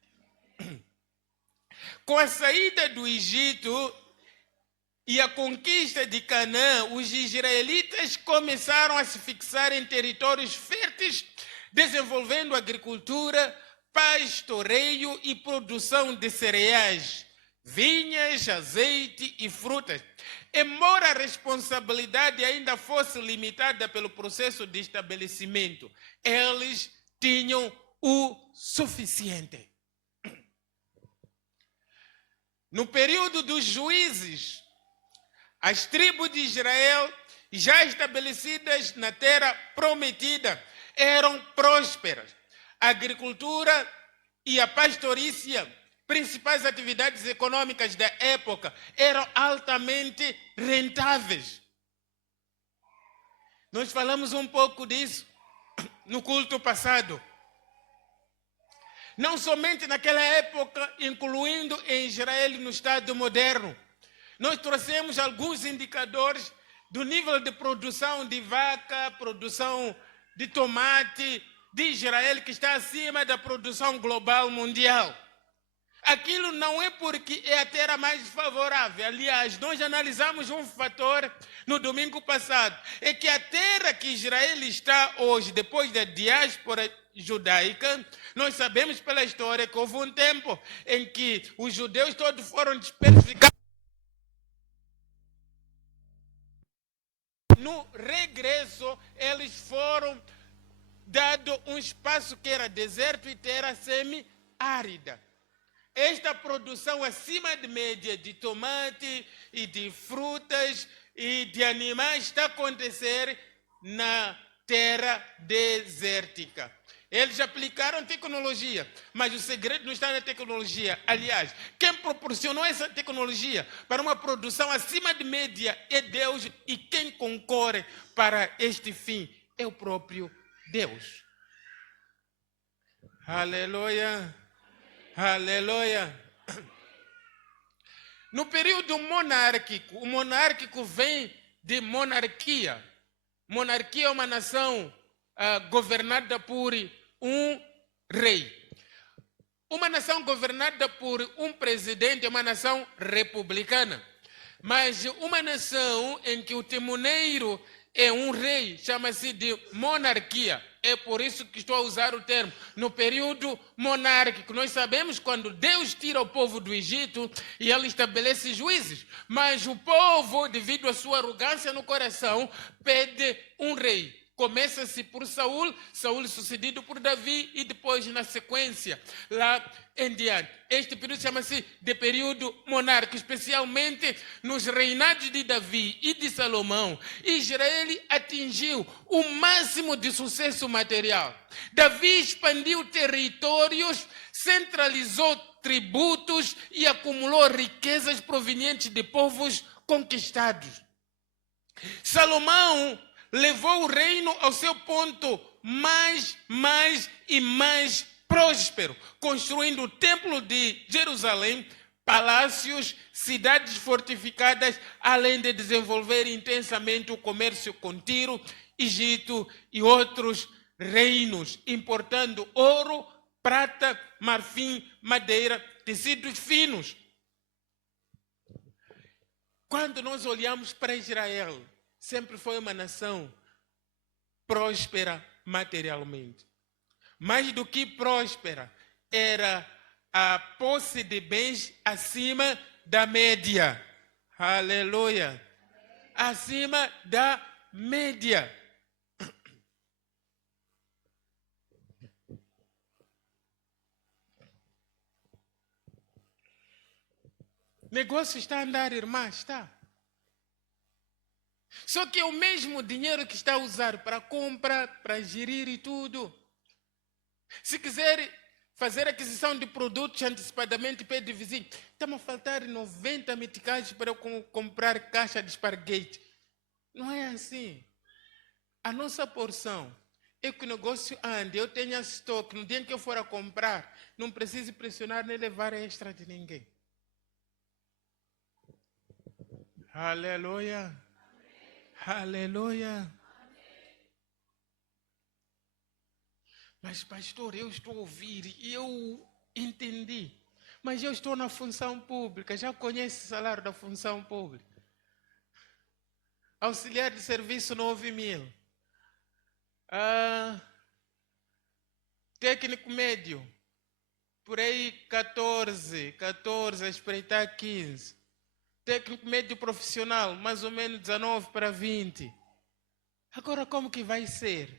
Com a saída do Egito e a conquista de Canaã, os israelitas começaram a se fixar em territórios férteis, desenvolvendo agricultura, pastoreio e produção de cereais, vinhas, azeite e frutas. Embora a responsabilidade ainda fosse limitada pelo processo de estabelecimento, eles tinham o suficiente. No período dos juízes, as tribos de Israel, já estabelecidas na terra prometida, eram prósperas. A agricultura e a pastorícia, principais atividades econômicas da época, eram altamente rentáveis. Nós falamos um pouco disso no culto passado. Não somente naquela época, incluindo em Israel e no Estado moderno. Nós trouxemos alguns indicadores do nível de produção de vaca, produção de tomate de Israel, que está acima da produção global mundial. Aquilo não é porque é a terra mais favorável. Aliás, nós analisamos um fator no domingo passado. É que a terra que Israel está hoje, depois da diáspora judaica, nós sabemos pela história que houve um tempo em que os judeus todos foram dispersos. No regresso, eles foram dado um espaço que era deserto e terra semi-árida. Esta produção acima de média de tomate e de frutas e de animais está a acontecer na terra desértica. Eles aplicaram tecnologia, mas o segredo não está na tecnologia. Aliás, quem proporcionou essa tecnologia para uma produção acima de média é Deus, e quem concorre para este fim é o próprio Deus. Aleluia. Aleluia. No período monárquico, o monárquico vem de monarquia. Monarquia é uma nação governada por um rei. Uma nação governada por um presidente é uma nação republicana. Mas uma nação em que o timoneiro é um rei chama-se de monarquia. É por isso que estou a usar o termo. No período monárquico, nós sabemos quando Deus tira o povo do Egito e ele estabelece juízes. Mas o povo, devido à sua arrogância no coração, pede um rei. Começa-se por Saul, Saul sucedido por Davi e depois na sequência, lá em diante. Este período chama-se de período monárquico, especialmente nos reinados de Davi e de Salomão. Israel atingiu o máximo de sucesso material. Davi expandiu territórios, centralizou tributos e acumulou riquezas provenientes de povos conquistados. Salomão levou o reino ao seu ponto mais próspero, construindo o templo de Jerusalém, palácios, cidades fortificadas, além de desenvolver intensamente o comércio com Tiro, Egito e outros reinos, importando ouro, prata, marfim, madeira, tecidos finos. Quando nós olhamos para Israel, sempre foi uma nação próspera materialmente. Mais do que próspera, era a posse de bens acima da média. Aleluia! Acima da média. Negócio está a andar, irmã, está. Só que é o mesmo dinheiro que está a usar para compra, para gerir e tudo. Se quiser fazer aquisição de produtos antecipadamente, pede vizinho. Está-me a faltar 90 meticais para eu comprar caixa de esparguete. Não é assim. A nossa porção é que o negócio ande, eu tenha estoque. No dia em que eu for a comprar, não preciso pressionar nem levar extra de ninguém. Aleluia. Aleluia. Mas, pastor, eu estou a ouvir e eu entendi. Mas eu estou na função pública, já conhece o salário da função pública. Auxiliar de serviço 9.000. Técnico médio, por aí 14, a espreitar 15. Técnico médio profissional, mais ou menos 19 para 20. Agora como que vai ser?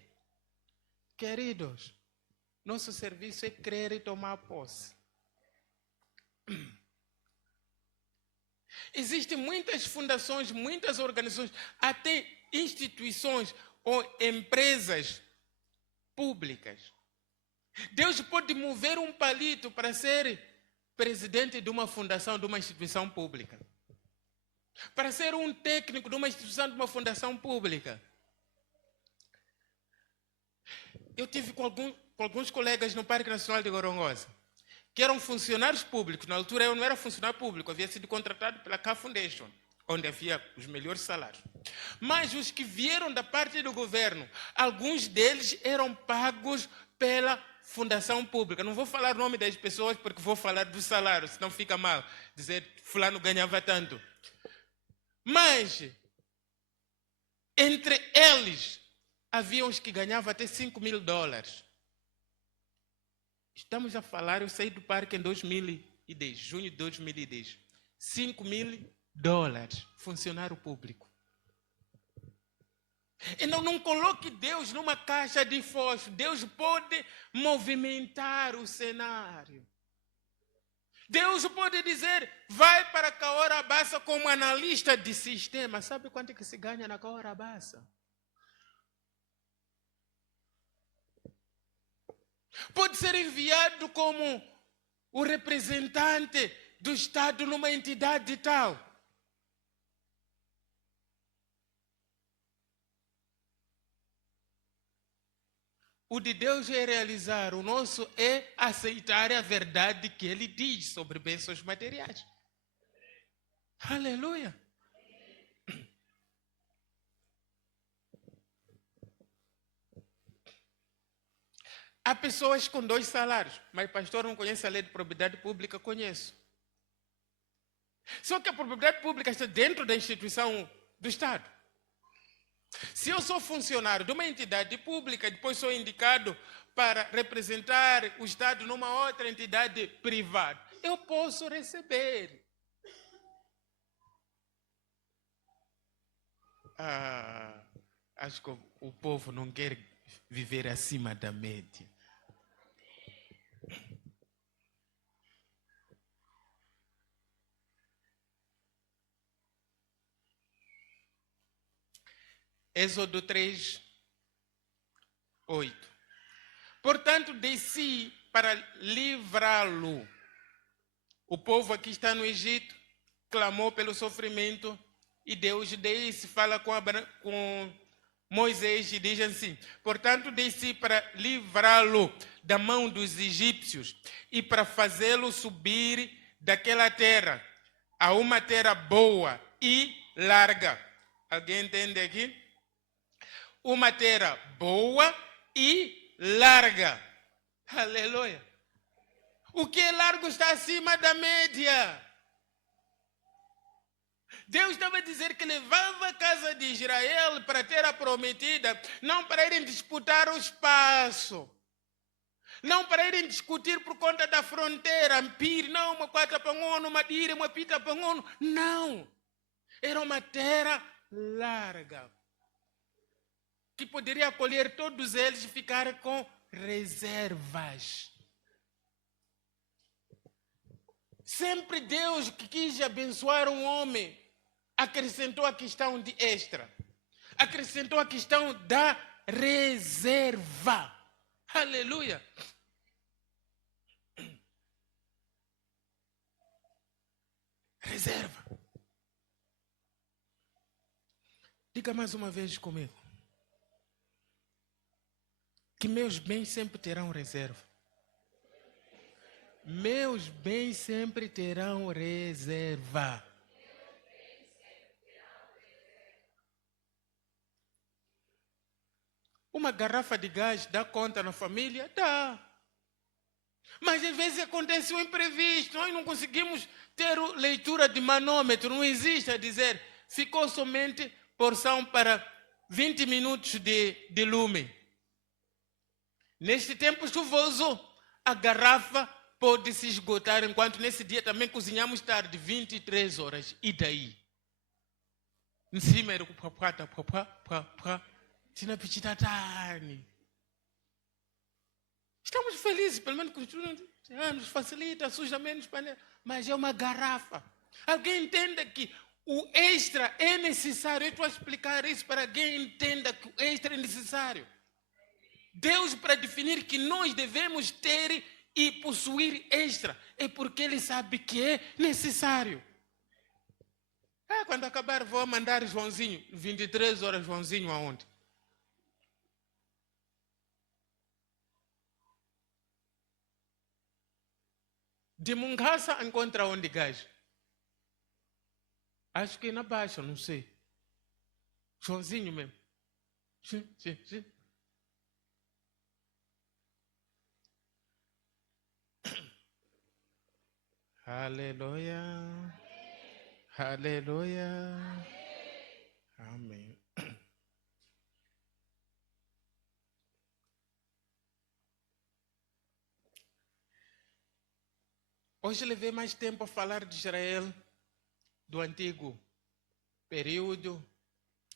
Queridos, nosso serviço é crer e tomar posse. Existem muitas fundações, muitas organizações, até instituições ou empresas públicas. Deus pode mover um palito para ser presidente de uma fundação, de uma instituição pública. Para ser um técnico de uma instituição, de uma fundação pública. Eu tive com alguns colegas no Parque Nacional de Gorongosa, que eram funcionários públicos. Na altura eu não era funcionário público, havia sido contratado pela K Foundation, onde havia os melhores salários. Mas os que vieram da parte do governo, alguns deles eram pagos pela fundação pública. Não vou falar o nome das pessoas porque vou falar do salário, senão fica mal dizer fulano ganhava tanto. Mas, entre eles, havia uns que ganhavam até $5.000. Estamos a falar, eu saí do parque em 2010, junho de 2010. $5.000, funcionário público. Então não coloque Deus numa caixa de fósforo. Deus pode movimentar o cenário. Deus pode dizer, vai para Cahora Bassa como analista de sistema. Sabe quanto é que se ganha na Cahora Bassa? Pode ser enviado como o representante do Estado numa entidade tal. O de Deus é realizar, o nosso é aceitar a verdade que Ele diz sobre bênçãos materiais. Aleluia! Há pessoas com 2 salários, mas pastor não conhece a lei de propriedade pública, conheço. Só que a propriedade pública está dentro da instituição do Estado. Se eu sou funcionário de uma entidade pública, depois sou indicado para representar o Estado numa outra entidade privada, eu posso receber. Acho que o povo não quer viver acima da média. Êxodo 3, 8. Portanto, desci para livrá-lo. O povo aqui está no Egito, clamou pelo sofrimento, e Deus desce, fala com Moisés e diz assim, portanto, desci para livrá-lo da mão dos egípcios e para fazê-lo subir daquela terra a uma terra boa e larga. Alguém entende aqui? Uma terra boa e larga. Aleluia. O que é largo está acima da média. Deus estava a dizer que levava a casa de Israel para ter a prometida, não para irem disputar o espaço, não para irem discutir por conta da fronteira, Ampir, não, uma quatro pangono, uma dire, uma pita pangono, não. Era uma terra larga, que poderia acolher todos eles e ficar com reservas. Sempre Deus que quis abençoar um homem, acrescentou a questão de extra. Acrescentou a questão da reserva. Aleluia. Reserva. Diga mais uma vez comigo. Que meus bens sempre terão reserva. Meus bens sempre terão reserva. Uma garrafa de gás dá conta na família? Dá. Mas às vezes acontece um imprevisto. Nós não conseguimos ter leitura de manômetro. Não existe a dizer, ficou somente porção para 20 minutos de lume. Neste tempo chuvoso, a garrafa pode se esgotar, enquanto nesse dia também cozinhamos tarde, 23 horas. E daí? Em cima era estamos felizes, pelo menos nos facilita, suja menos panela, mas é uma garrafa. Alguém entenda que o extra é necessário. Eu estou a explicar isso para que alguém entenda que o extra é necessário. Deus, para definir que nós devemos ter e possuir extra, é porque Ele sabe que é necessário. Quando acabar, vou mandar Joãozinho, 23 horas, Joãozinho aonde? De Mungaça encontra onde gás? Acho que na Baixa, não sei. Joãozinho mesmo. Sim. Aleluia. Aleluia. Amém. Hoje levei mais tempo a falar de Israel, do antigo período,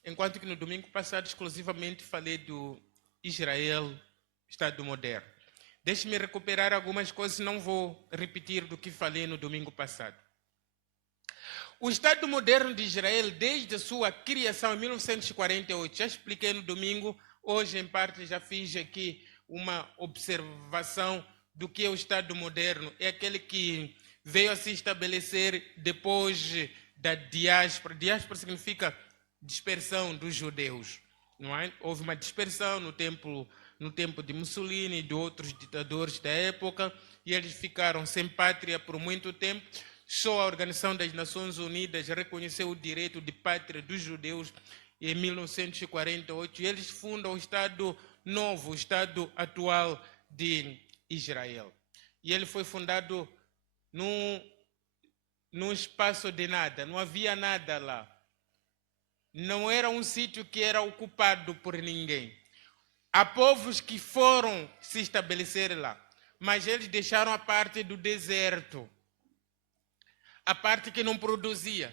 enquanto que no domingo passado exclusivamente falei do Israel, Estado moderno. Deixe-me recuperar algumas coisas, não vou repetir do que falei no domingo passado. O Estado moderno de Israel, desde a sua criação em 1948, já expliquei no domingo, hoje em parte já fiz aqui uma observação do que é o Estado moderno. É aquele que veio a se estabelecer depois da diáspora. Diáspora significa dispersão dos judeus, não é? Houve uma dispersão no tempo de Mussolini e de outros ditadores da época, e eles ficaram sem pátria por muito tempo. Só a Organização das Nações Unidas reconheceu o direito de pátria dos judeus em 1948, e eles fundam o Estado novo, o Estado atual de Israel. E ele foi fundado num espaço de nada, não havia nada lá. Não era um sítio que era ocupado por ninguém. Há povos que foram se estabelecer lá, mas eles deixaram a parte do deserto, a parte que não produzia.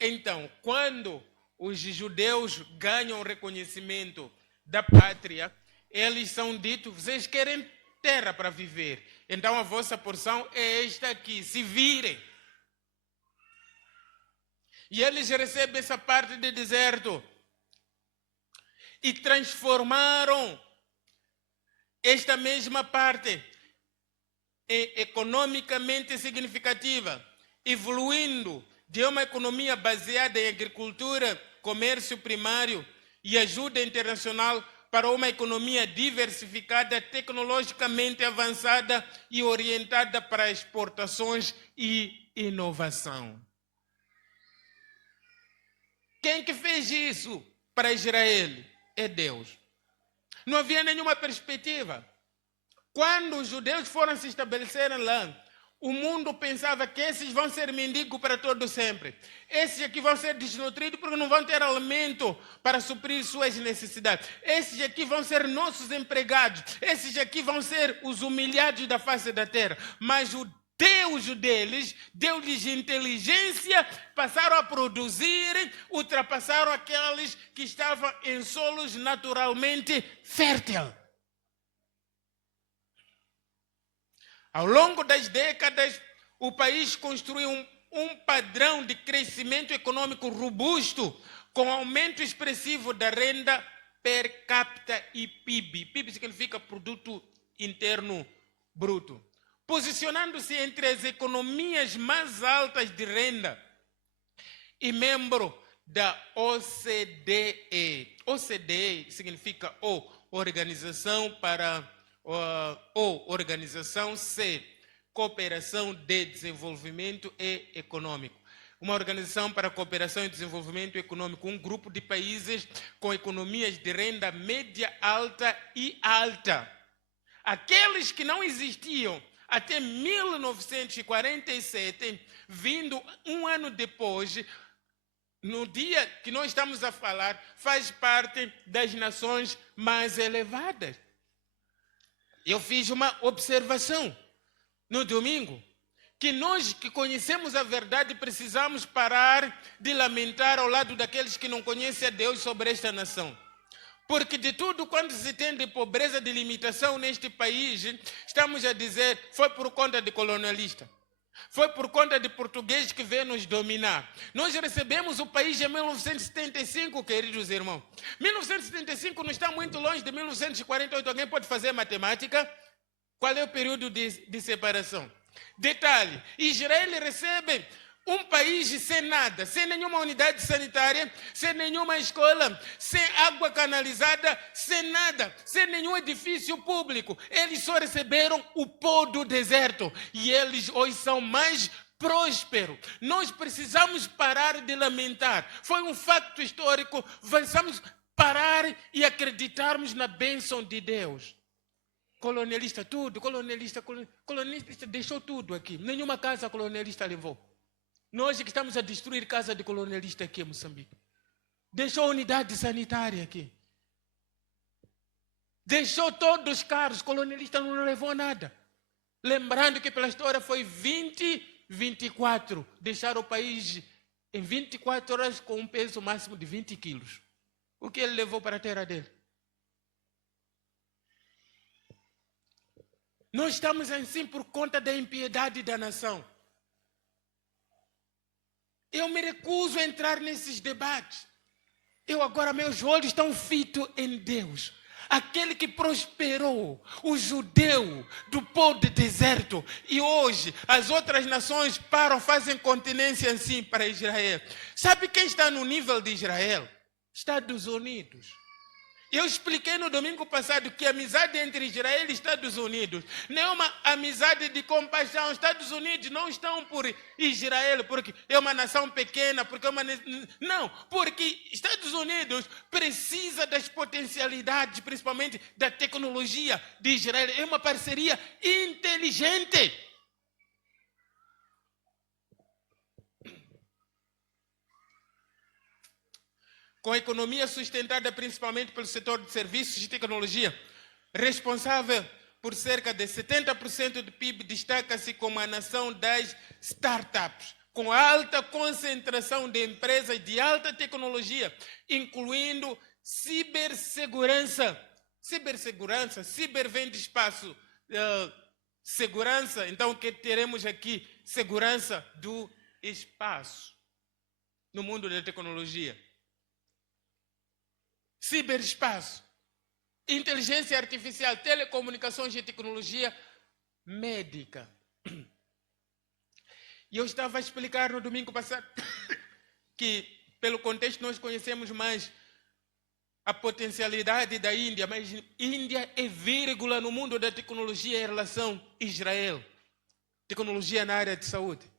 Então, quando os judeus ganham o reconhecimento da pátria, eles são ditos, vocês querem terra para viver, então a vossa porção é esta aqui, se virem. E eles recebem essa parte do deserto e transformaram esta mesma parte em economicamente significativa, evoluindo de uma economia baseada em agricultura, comércio primário e ajuda internacional para uma economia diversificada, tecnologicamente avançada e orientada para exportações e inovação. Quem que fez isso para Israel? É Deus. Não havia nenhuma perspectiva. Quando os judeus foram se estabelecer lá, o mundo pensava que esses vão ser mendigos para todo sempre. Esses aqui vão ser desnutridos porque não vão ter alimento para suprir suas necessidades. Esses aqui vão ser nossos empregados. Esses aqui vão ser os humilhados da face da terra. Mas o Deus deles deu-lhes inteligência, passaram a produzir, ultrapassaram aqueles que estavam em solos naturalmente férteis. Ao longo das décadas, o país construiu um padrão de crescimento econômico robusto, com aumento expressivo da renda per capita e PIB. PIB significa Produto Interno Bruto. Posicionando-se entre as economias mais altas de renda e membro da OCDE. OCDE significa Organização C, Cooperação de Desenvolvimento e Econômico. Uma organização para cooperação e desenvolvimento econômico, um grupo de países com economias de renda média, alta e alta. Aqueles que não existiam até 1947, vindo um ano depois, no dia que nós estamos a falar, faz parte das nações mais elevadas. Eu fiz uma observação no domingo, que nós que conhecemos a verdade precisamos parar de lamentar ao lado daqueles que não conhecem a Deus sobre esta nação. Porque de tudo quanto se tem de pobreza, de limitação neste país, estamos a dizer, foi por conta de colonialista. Foi por conta de português que veio nos dominar. Nós recebemos o país em 1975, queridos irmãos. 1975 não está muito longe de 1948. Alguém pode fazer matemática? Qual é o período de separação? Detalhe, Israel recebe um país sem nada, sem nenhuma unidade sanitária, sem nenhuma escola, sem água canalizada, sem nada, sem nenhum edifício público. Eles só receberam o pó do deserto e eles hoje são mais prósperos. Nós precisamos parar de lamentar. Foi um facto histórico. Precisamos parar e acreditarmos na bênção de Deus. Colonialista, tudo, colonialista deixou tudo aqui. Nenhuma casa colonialista levou. Nós que estamos a destruir casa de colonialista aqui em Moçambique. Deixou a unidade sanitária aqui. Deixou todos os carros. Colonialista não levou nada. Lembrando que pela história foi 24. Deixaram o país em 24 horas com um peso máximo de 20 quilos. O que ele levou para a terra dele? Nós estamos assim por conta da impiedade da nação. Eu me recuso a entrar nesses debates. Agora, meus olhos estão fitos em Deus. Aquele que prosperou o judeu do pó do deserto. E hoje as outras nações fazem continência assim para Israel. Sabe quem está no nível de Israel? Estados Unidos. Eu expliquei no domingo passado que a amizade entre Israel e Estados Unidos não é uma amizade de compaixão. Estados Unidos não estão por Israel porque é uma nação pequena, porque é uma... Não, porque Estados Unidos precisa das potencialidades, principalmente da tecnologia de Israel. É uma parceria inteligente. Com a economia sustentada principalmente pelo setor de serviços e tecnologia, responsável por cerca de 70% do PIB, destaca-se como a nação das startups, com alta concentração de empresas de alta tecnologia, incluindo cibersegurança. Ciber vem de espaço, segurança, então que teremos aqui segurança do espaço no mundo da tecnologia. Ciberespaço, inteligência artificial, telecomunicações e tecnologia médica. E eu estava a explicar no domingo passado que, pelo contexto, nós conhecemos mais a potencialidade da Índia, mas Índia é vírgula no mundo da tecnologia em relação a Israel. Tecnologia na área de saúde.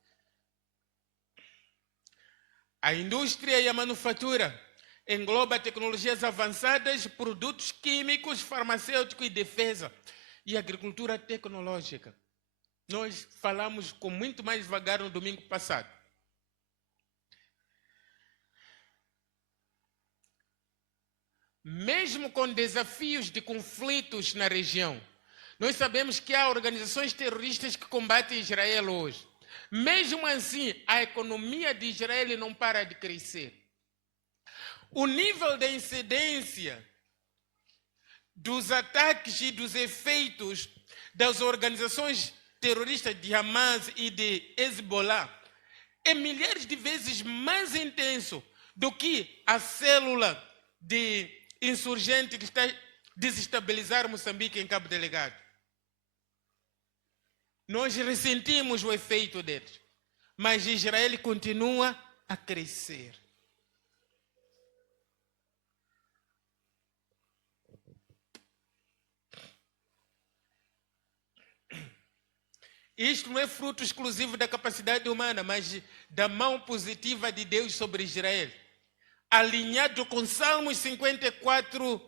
A indústria e a manufatura engloba tecnologias avançadas, produtos químicos, farmacêuticos e defesa, e agricultura tecnológica. Nós falamos com muito mais devagar no domingo passado. Mesmo com desafios de conflitos na região, nós sabemos que há organizações terroristas que combatem Israel hoje. Mesmo assim, a economia de Israel não para de crescer. O nível de incidência dos ataques e dos efeitos das organizações terroristas de Hamas e de Hezbollah é milhares de vezes mais intenso do que a célula de insurgente que está a desestabilizar Moçambique em Cabo Delgado. Nós ressentimos o efeito deles, mas Israel continua a crescer. Isto não é fruto exclusivo da capacidade humana, mas da mão positiva de Deus sobre Israel. Alinhado com Salmos 54,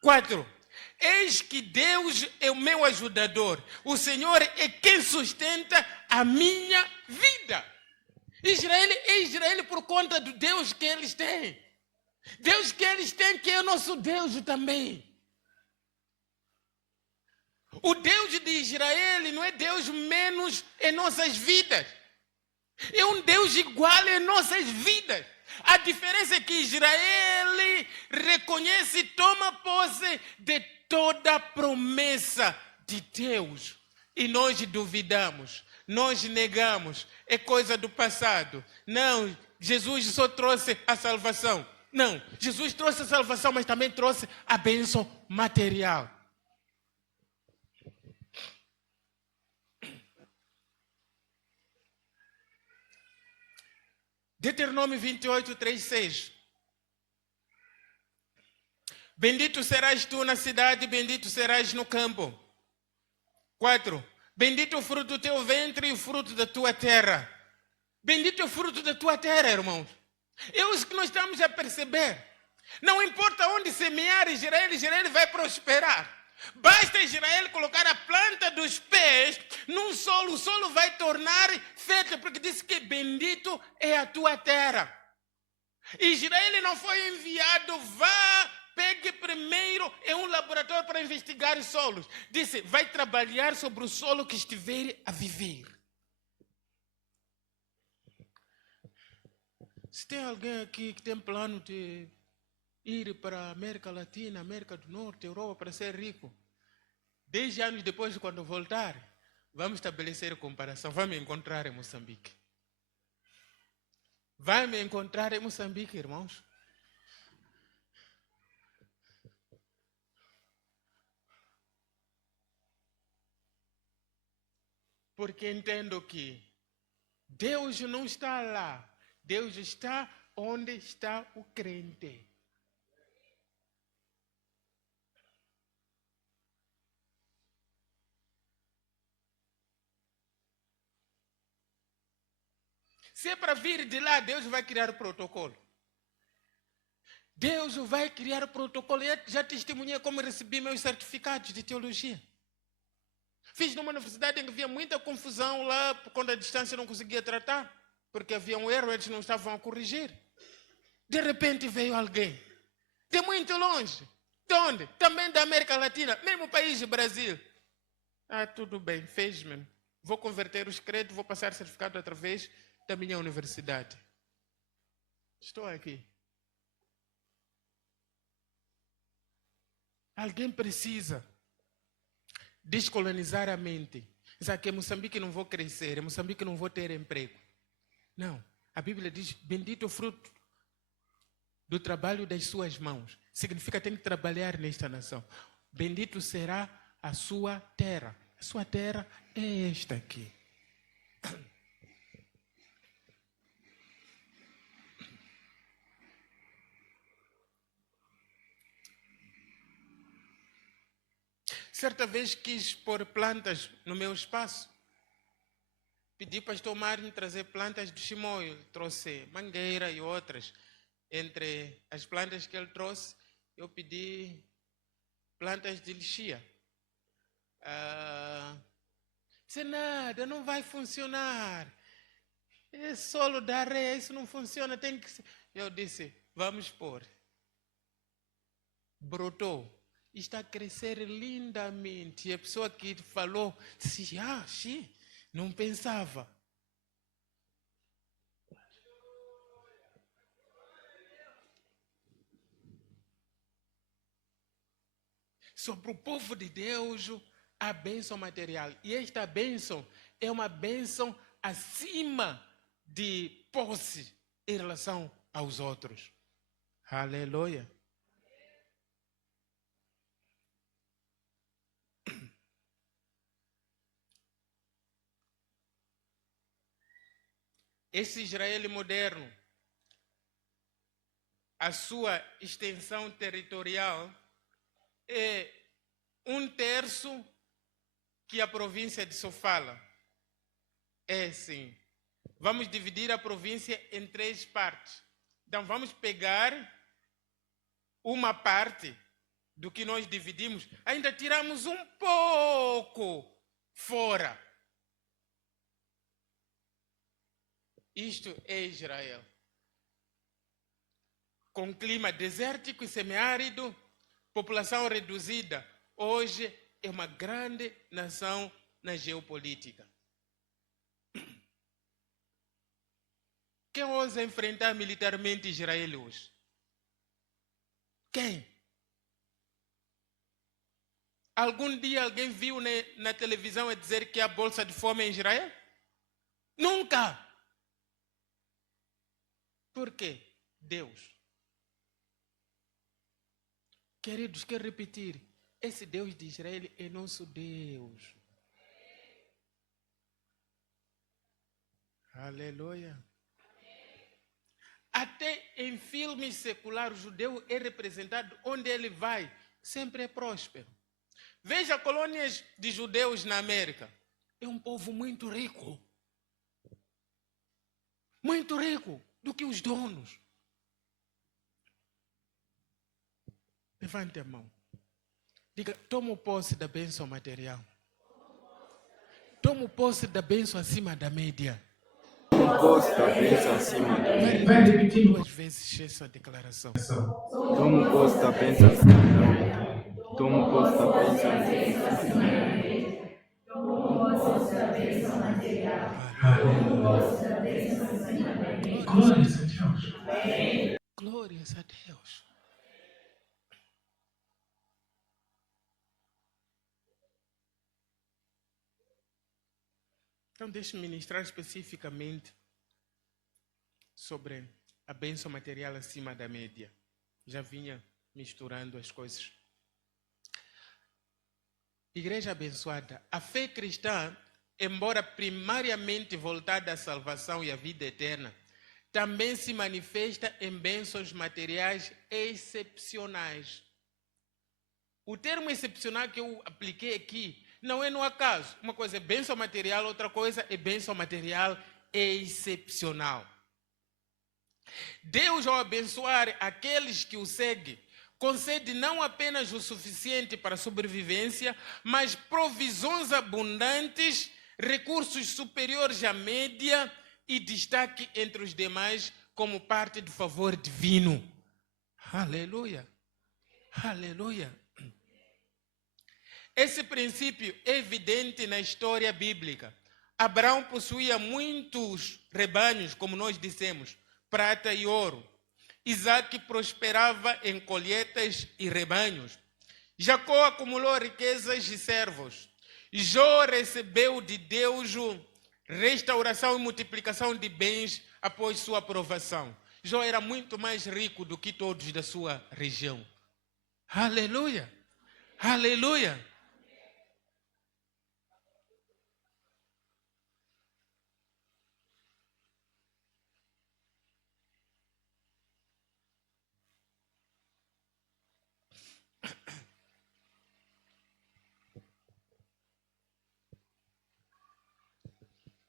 4. Eis que Deus é o meu ajudador. O Senhor é quem sustenta a minha vida. Israel é Israel por conta do Deus que eles têm. Deus que eles têm, que é o nosso Deus também. O Deus de Israel não é Deus menos em nossas vidas. É um Deus igual em nossas vidas. A diferença é que Israel reconhece e toma posse de toda a promessa de Deus. E nós duvidamos, nós negamos, é coisa do passado. Não, Jesus só trouxe a salvação. Não, Jesus trouxe a salvação, mas também trouxe a bênção material. Deuteronômio 28, 3, 6. Bendito serás tu na cidade, bendito serás no campo. 4. Bendito o fruto do teu ventre e o fruto da tua terra. Bendito é o fruto da tua terra, irmãos. É isso que nós estamos a perceber. Não importa onde semear Israel vai prosperar. Basta Israel colocar a planta dos pés num solo, o solo vai tornar fértil, porque diz que bendito é a tua terra. Israel não foi enviado, vá, pegue primeiro em um laboratório para investigar solos. Disse, vai trabalhar sobre o solo que estiver a viver. Se tem alguém aqui que tem plano de ir para a América Latina, América do Norte, Europa para ser rico, 10 anos depois, quando voltar, vamos estabelecer comparação. Vai me encontrar em Moçambique. Vai me encontrar em Moçambique, irmãos. Porque entendo que Deus não está lá. Deus está onde está o crente. Se é para vir de lá, Deus vai criar protocolo. Deus vai criar protocolo. Eu já testemunhei como recebi meus certificados de teologia. Fiz numa universidade em que havia muita confusão lá, quando a distância não conseguia tratar, porque havia um erro, eles não estavam a corrigir. De repente veio alguém, de muito longe. De onde? Também da América Latina, mesmo país do Brasil. Ah, tudo bem, fez mesmo. Vou converter os créditos, vou passar certificado através da minha universidade. Estou aqui. Alguém precisa descolonizar a mente. Diz que em Moçambique não vou crescer, em Moçambique não vou ter emprego. Não. A Bíblia diz, bendito o fruto do trabalho das suas mãos. Significa que tem que trabalhar nesta nação. Bendito será a sua terra. A sua terra é esta aqui. Certa vez quis pôr plantas no meu espaço. Pedi para pastor Mário trazer plantas do Chimoio. Trouxe mangueira e outras. entre as plantas que ele trouxe, eu pedi plantas de lixia. Disse, nada, não vai funcionar. É solo da areia, isso não funciona, tem que ser. Eu disse, vamos pôr. Brotou. Está a crescer lindamente. E a pessoa que falou, disse, não pensava. Sobre o povo de Deus, a bênção material. E esta bênção é uma bênção acima de posse em relação aos outros. Aleluia. Esse Israel moderno, a sua extensão territorial é 1/3 que a província de Sofala. É assim. Vamos dividir a província em 3 partes. Então vamos pegar uma parte do que nós dividimos, ainda tiramos um pouco fora. Isto é Israel. Com clima desértico e semiárido, população reduzida, hoje é uma grande nação na geopolítica. Quem ousa enfrentar militarmente Israel hoje? Quem? Algum dia alguém viu na televisão a dizer que há bolsa de fome em Israel? Nunca! Por quê? Deus. Queridos, quero repetir. Esse Deus de Israel é nosso Deus. Aleluia. Até em filmes seculares, o judeu é representado onde ele vai, sempre é próspero. Veja colônias de judeus na América. É um povo muito rico. Muito rico do que os donos. Levante a mão. Diga, tomo posse da bênção material. Tomo posse da bênção acima da média. Tomo posse da bênção acima da média. Vai repetir 2 vezes essa declaração. Tomo posse da bênção acima da média. Tomo posse da bênção acima da média. Tomo posse da bênção material. Tomo posse da bênção acima da média. Glórias a Deus. Glórias a Deus. Então, deixe-me ministrar especificamente sobre a bênção material acima da média. Já vinha misturando as coisas. Igreja abençoada, a fé cristã, embora primariamente voltada à salvação e à vida eterna, também se manifesta em bênçãos materiais excepcionais. O termo excepcional que eu apliquei aqui não é no acaso. Uma coisa é bênção material, outra coisa é bênção material excepcional. Deus, ao abençoar aqueles que o seguem, concede não apenas o suficiente para a sobrevivência, mas provisões abundantes, recursos superiores à média e destaque entre os demais como parte do favor divino. Aleluia! Aleluia! Esse princípio é evidente na história bíblica. Abraão possuía muitos rebanhos, como nós dissemos, prata e ouro. Isaac prosperava em colheitas e rebanhos. Jacó acumulou riquezas e servos. Jó recebeu de Deus restauração e multiplicação de bens após sua aprovação. Jó era muito mais rico do que todos da sua região. Aleluia! Aleluia!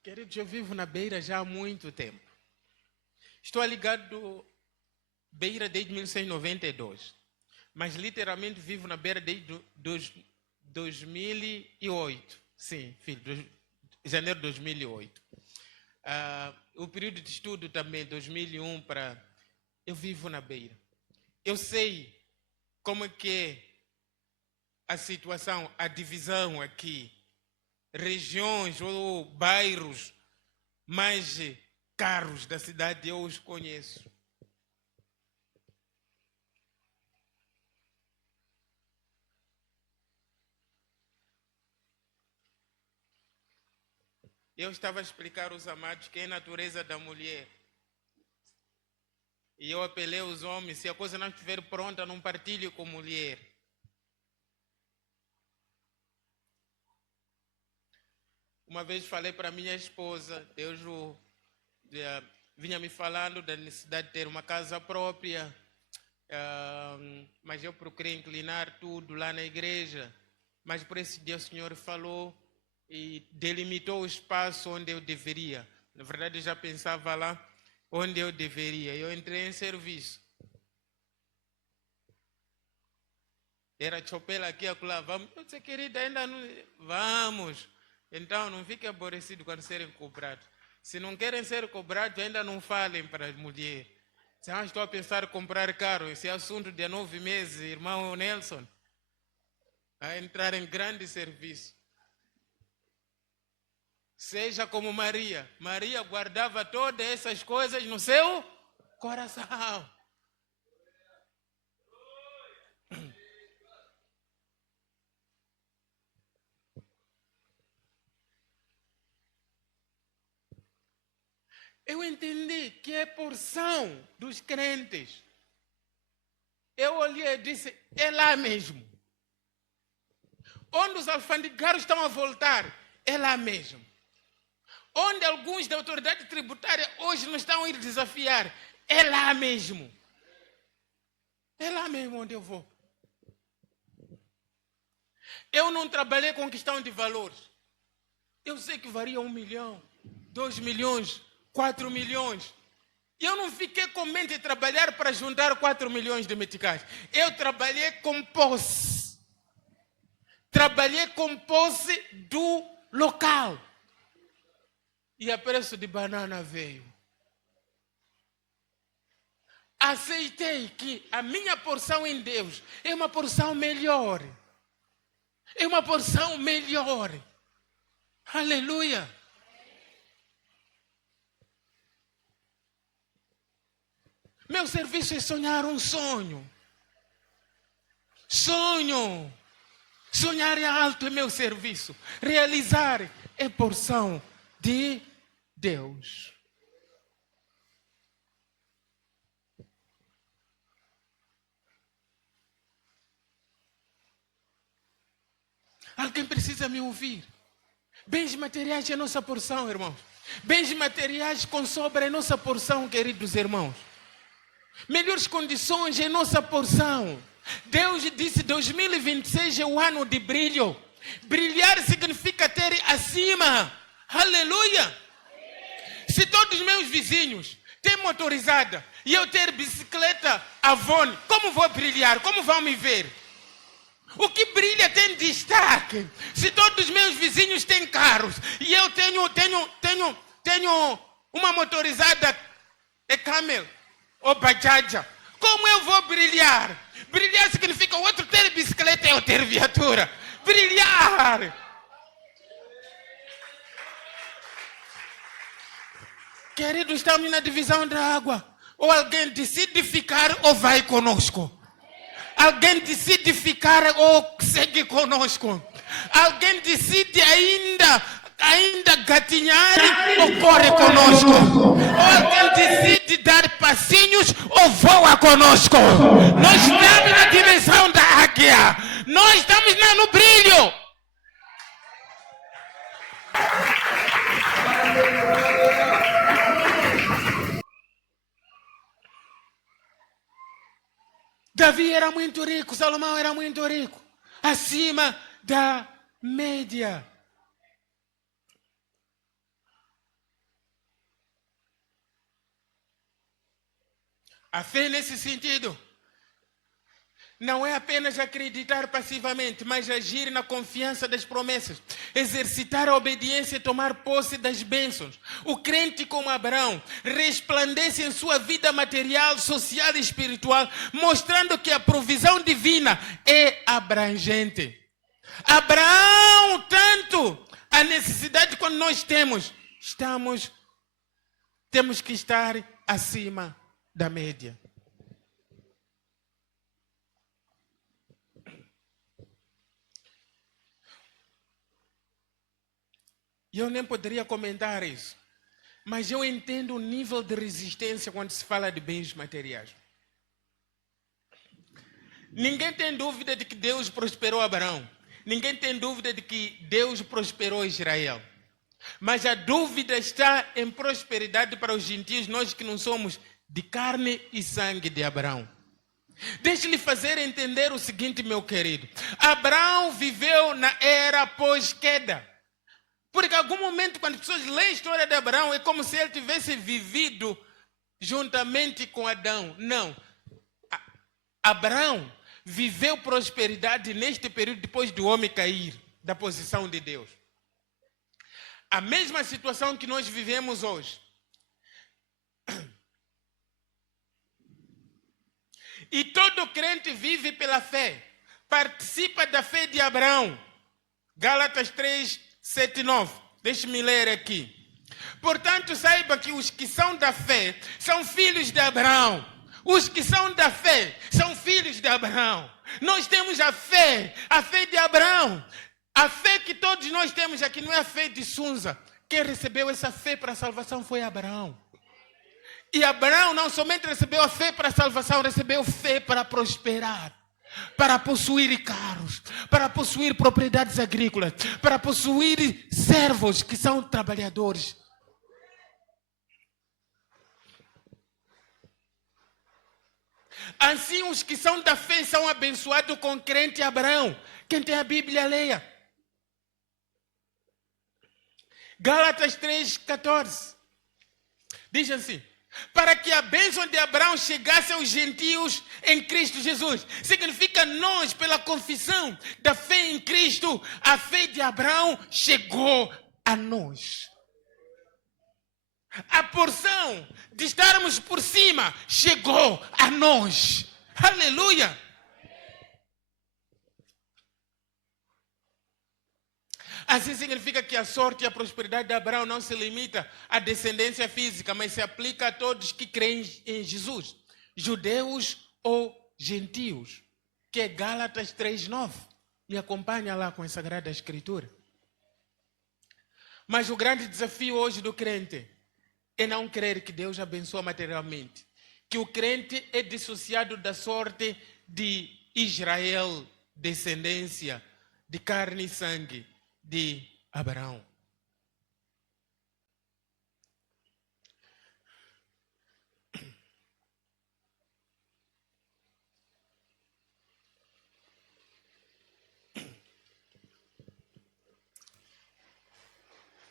Queridos, eu vivo na beira já há muito tempo. Estou ligado Beira desde 1692. Mas literalmente vivo na Beira desde 2008. Sim, filho, janeiro de 2008. O período de estudo também, 2001 para... Eu vivo na Beira. Eu sei como é que é a situação, a divisão aqui. Regiões ou bairros mais caros da cidade, eu os conheço. Eu estava a explicar aos amados que é a natureza da mulher. E eu apelei aos homens, se a coisa não estiver pronta, não partilhe com a mulher. Uma vez falei para minha esposa, Deus vinha me falando da necessidade de ter uma casa própria, mas eu procurei inclinar tudo lá na igreja. Mas por esse dia o Senhor falou e delimitou o espaço onde eu deveria. Na verdade, eu já pensava lá onde eu deveria. Eu entrei em serviço. Era chopela aqui, acolá. Vamos. Eu disse, querida, ainda não... Vamos. Então, não fiquem aborrecidos quando serem cobrados. Se não querem ser cobrados, ainda não falem para a mulher. Se estou a pensar em comprar carro, esse assunto de 9 meses, irmão Nelson, a entrar em grande serviço. Seja como Maria. Maria guardava todas essas coisas no seu coração. Eu entendi que é porção dos crentes. Eu olhei e disse, é lá mesmo. Onde os alfandegários estão a voltar, é lá mesmo. Onde alguns da autoridade tributária hoje não estão a ir desafiar, é lá mesmo. É lá mesmo onde eu vou. Eu não trabalhei com questão de valores. Eu sei que varia 1 milhão, 2 milhões, 4 milhões. Eu não fiquei com mente de trabalhar para juntar 4 milhões de meticais. Eu trabalhei com posse. Trabalhei com posse do local. E a preço de banana veio. Aceitei que a minha porção em Deus é uma porção melhor. É uma porção melhor. Aleluia. Meu serviço é sonhar um sonho. Sonho. Sonhar é alto é meu serviço. Realizar é porção de Deus. Alguém precisa me ouvir. Bens materiais é nossa porção, irmãos. Bens materiais com sobra é nossa porção, queridos irmãos. Melhores condições é nossa porção. Deus disse 2026 é o ano de brilho. Brilhar significa ter acima. Aleluia. Se todos os meus vizinhos têm motorizada e eu ter bicicleta Avon, como vou brilhar? Como vão me ver? O que brilha tem destaque. Se todos os meus vizinhos têm carros e eu tenho uma motorizada Camel ou Bajaj, como eu vou brilhar? Brilhar significa o outro ter bicicleta e eu ter viatura. Brilhar. Queridos, estamos na divisão da água. Ou alguém decide ficar ou vai conosco. Alguém decide ficar ou segue conosco. Alguém decide ainda gatinhar ou corre conosco. Ou alguém decide dar passinhos ou voa conosco. Nós estamos na dimensão da águia. Nós estamos no brilho. Davi era muito rico, Salomão era muito rico, acima da média. A fé nesse sentido não é apenas acreditar passivamente, mas agir na confiança das promessas, exercitar a obediência e tomar posse das bênçãos. O crente como Abraão resplandece em sua vida material, social e espiritual, mostrando que a provisão divina é abrangente. Abraão, tanto a necessidade quando nós temos que estar acima da média. E eu nem poderia comentar isso, mas eu entendo o nível de resistência quando se fala de bens materiais. Ninguém tem dúvida de que Deus prosperou Abraão. Ninguém tem dúvida de que Deus prosperou Israel. Mas a dúvida está em prosperidade para os gentios, nós que não somos de carne e sangue de Abraão. Deixe-lhe fazer entender o seguinte, meu querido. Abraão viveu na era pós-queda. Porque em algum momento, quando as pessoas leem a história de Abraão, é como se ele tivesse vivido juntamente com Adão. Não. Abraão viveu prosperidade neste período depois do homem cair da posição de Deus. A mesma situação que nós vivemos hoje. E todo crente vive pela fé. Participa da fé de Abraão. Gálatas 3, 7 e 9. Deixe-me ler aqui. Portanto, saiba que os que são da fé são filhos de Abraão. Os que são da fé são filhos de Abraão. Nós temos a fé de Abraão. A fé que todos nós temos aqui não é a fé de Sunza. Quem recebeu essa fé para a salvação foi Abraão. E Abraão não somente recebeu a fé para a salvação, recebeu fé para prosperar, para possuir carros, para possuir propriedades agrícolas, para possuir servos que são trabalhadores. Assim, os que são da fé são abençoados com o crente Abraão. Quem tem a Bíblia, leia. Gálatas 3, 14. Diz assim: para que a bênção de Abraão chegasse aos gentios em Cristo Jesus. Significa nós, pela confissão da fé em Cristo, a fé de Abraão chegou a nós. A porção de estarmos por cima chegou a nós. Aleluia! Assim significa que a sorte e a prosperidade de Abraão não se limita à descendência física, mas se aplica a todos que creem em Jesus, judeus ou gentios, que é Gálatas 3:9. Me acompanha lá com a Sagrada Escritura. Mas o grande desafio hoje do crente é não crer que Deus abençoa materialmente, que o crente é dissociado da sorte de Israel, descendência de carne e sangue de Abraão.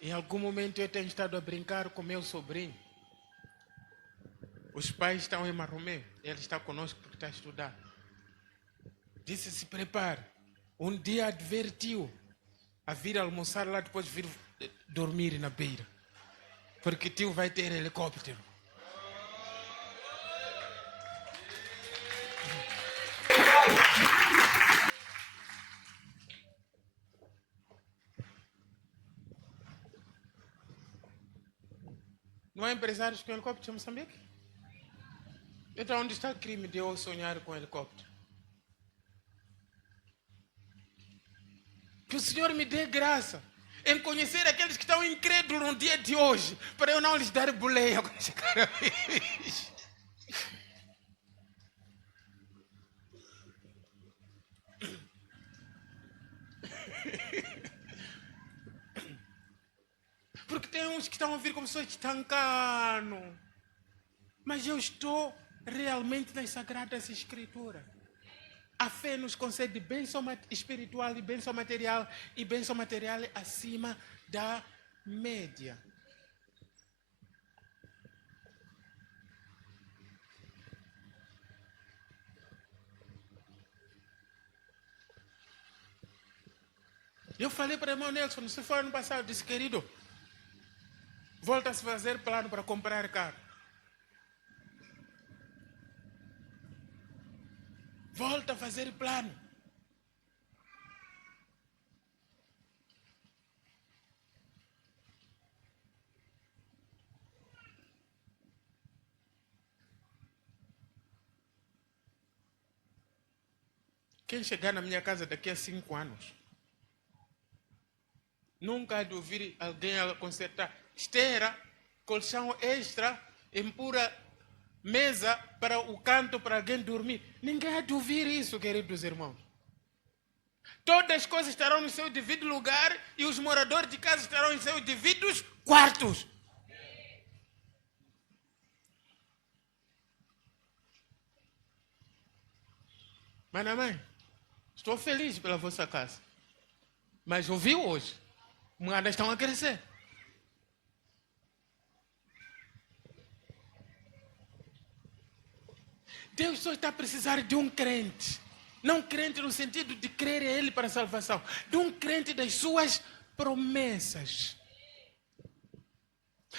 Em algum momento eu tenho estado a brincar com meu sobrinho. Os pais estão em Marromé, ele está conosco porque está a estudar. Disse: se prepare, um dia advertiu a vir almoçar lá, depois vir dormir na beira. Porque tio vai ter helicóptero. Não há empresários com helicóptero em Moçambique? Então onde está o crime de eu sonhar com helicóptero? Que o Senhor me dê graça em conhecer aqueles que estão incrédulos no dia de hoje, para eu não lhes dar boleia quando chegar a vez. Porque tem uns que estão a vir como se fosse estancando. Mas eu estou realmente nas Sagradas Escrituras. A fé nos concede bênção espiritual e bênção material. E bênção material é acima da média. Eu falei para o irmão Nelson, se for ano passado, disse, querido, volta a se fazer plano para comprar carro. Volta a fazer plano. Quem chegar na minha casa daqui a 5 anos, nunca há de ouvir alguém a consertar esteira, colchão extra, empurra mesa para o canto para alguém dormir. Ninguém há de ouvir isso, queridos irmãos. Todas as coisas estarão no seu devido lugar e os moradores de casa estarão em seus devidos quartos. Mas, mãe, estou feliz pela vossa casa. Mas ouviu hoje? Moedas estão a crescer. Deus só está a precisar de um crente. Não crente no sentido de crer em Ele para a salvação. De um crente das suas promessas.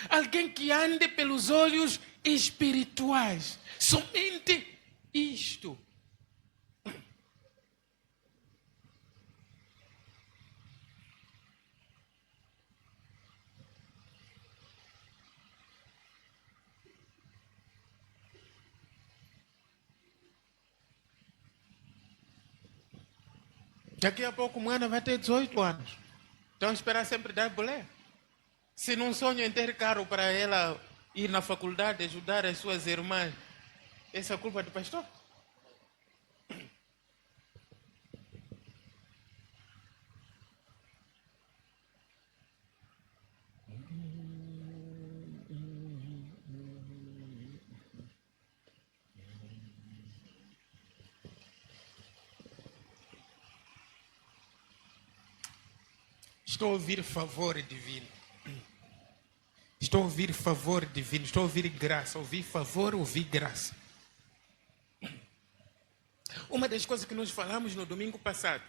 Alguém que ande pelos olhos espirituais. Somente isto. Daqui a pouco o Moana vai ter 18 anos. Então esperar sempre dar bolé. Se não sonha em ter carro para ela ir na faculdade, ajudar as suas irmãs, essa é a culpa do pastor? Estou a ouvir favor divino. Estou a ouvir favor divino. Estou a ouvir graça. Ouvir favor, ouvir graça. Uma das coisas que nós falamos no domingo passado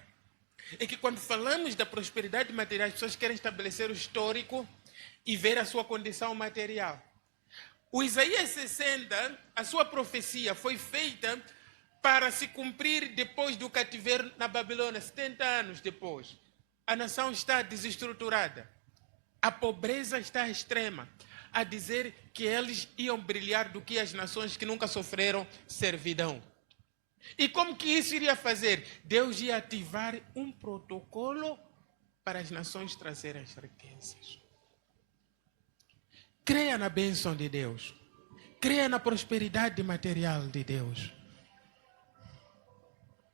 é que quando falamos da prosperidade material, as pessoas querem estabelecer o histórico e ver a sua condição material. O Isaías 60, a sua profecia foi feita para se cumprir depois do cativeiro na Babilônia, 70 anos depois. A nação está desestruturada. A pobreza está extrema. A dizer que eles iam brilhar do que as nações que nunca sofreram servidão. E como que isso iria fazer? Deus ia ativar um protocolo para as nações trazerem as riquezas. Creia na bênção de Deus. Creia na prosperidade material de Deus.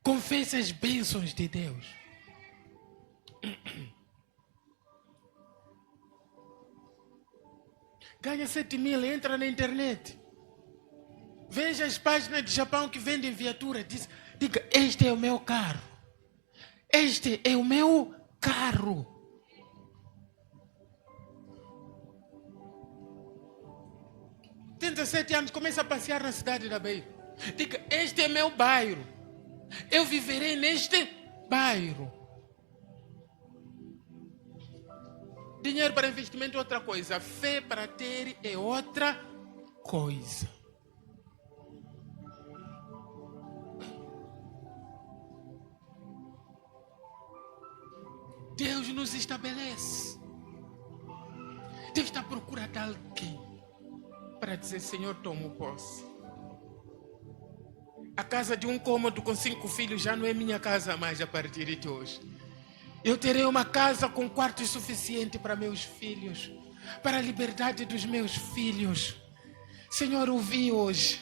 Confesse as bênçãos de Deus. Ganha 7 mil, entra na internet. Veja as páginas de Japão que vendem viatura. Diga, este é o meu carro. Este é o meu carro. Tem 17 anos, começa a passear na cidade da Bahia. Diga, este é meu bairro. Eu viverei neste bairro. Dinheiro para investimento é outra coisa. Fé para ter é outra coisa. Deus nos estabelece. Deus está à procura de alguém para dizer, Senhor, tomo posse. A casa de um cômodo com 5 filhos já não é minha casa mais a partir de hoje. Eu terei uma casa com quartos suficiente para meus filhos, para a liberdade dos meus filhos. Senhor, ouvi hoje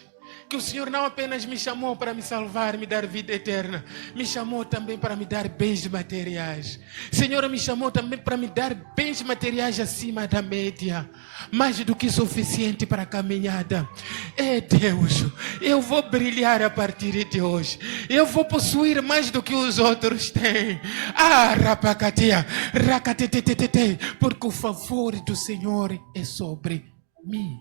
que o Senhor não apenas me chamou para me salvar, me dar vida eterna, me chamou também para me dar bens materiais. Senhor, me chamou também para me dar bens materiais acima da média, mais do que suficiente para a caminhada. É Deus, eu vou brilhar a partir de hoje. Eu vou possuir mais do que os outros têm. Ah, rapacatia, racatetetete, porque o favor do Senhor é sobre mim.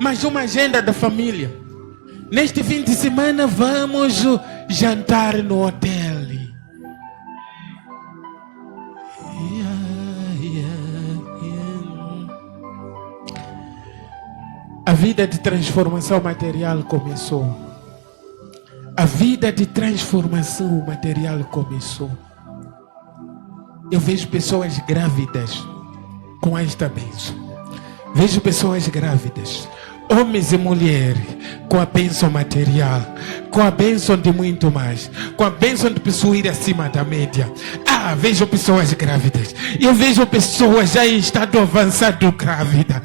mas uma agenda da família. Neste fim de semana vamos jantar no hotel. A vida de transformação material começou. A vida de transformação material começou. Eu vejo pessoas grávidas com esta bênção. Vejo pessoas grávidas, homens e mulheres, com a bênção material, com a bênção de muito mais, com a bênção de possuir acima da média. Vejo pessoas grávidas. Eu vejo pessoas já em estado avançado grávida.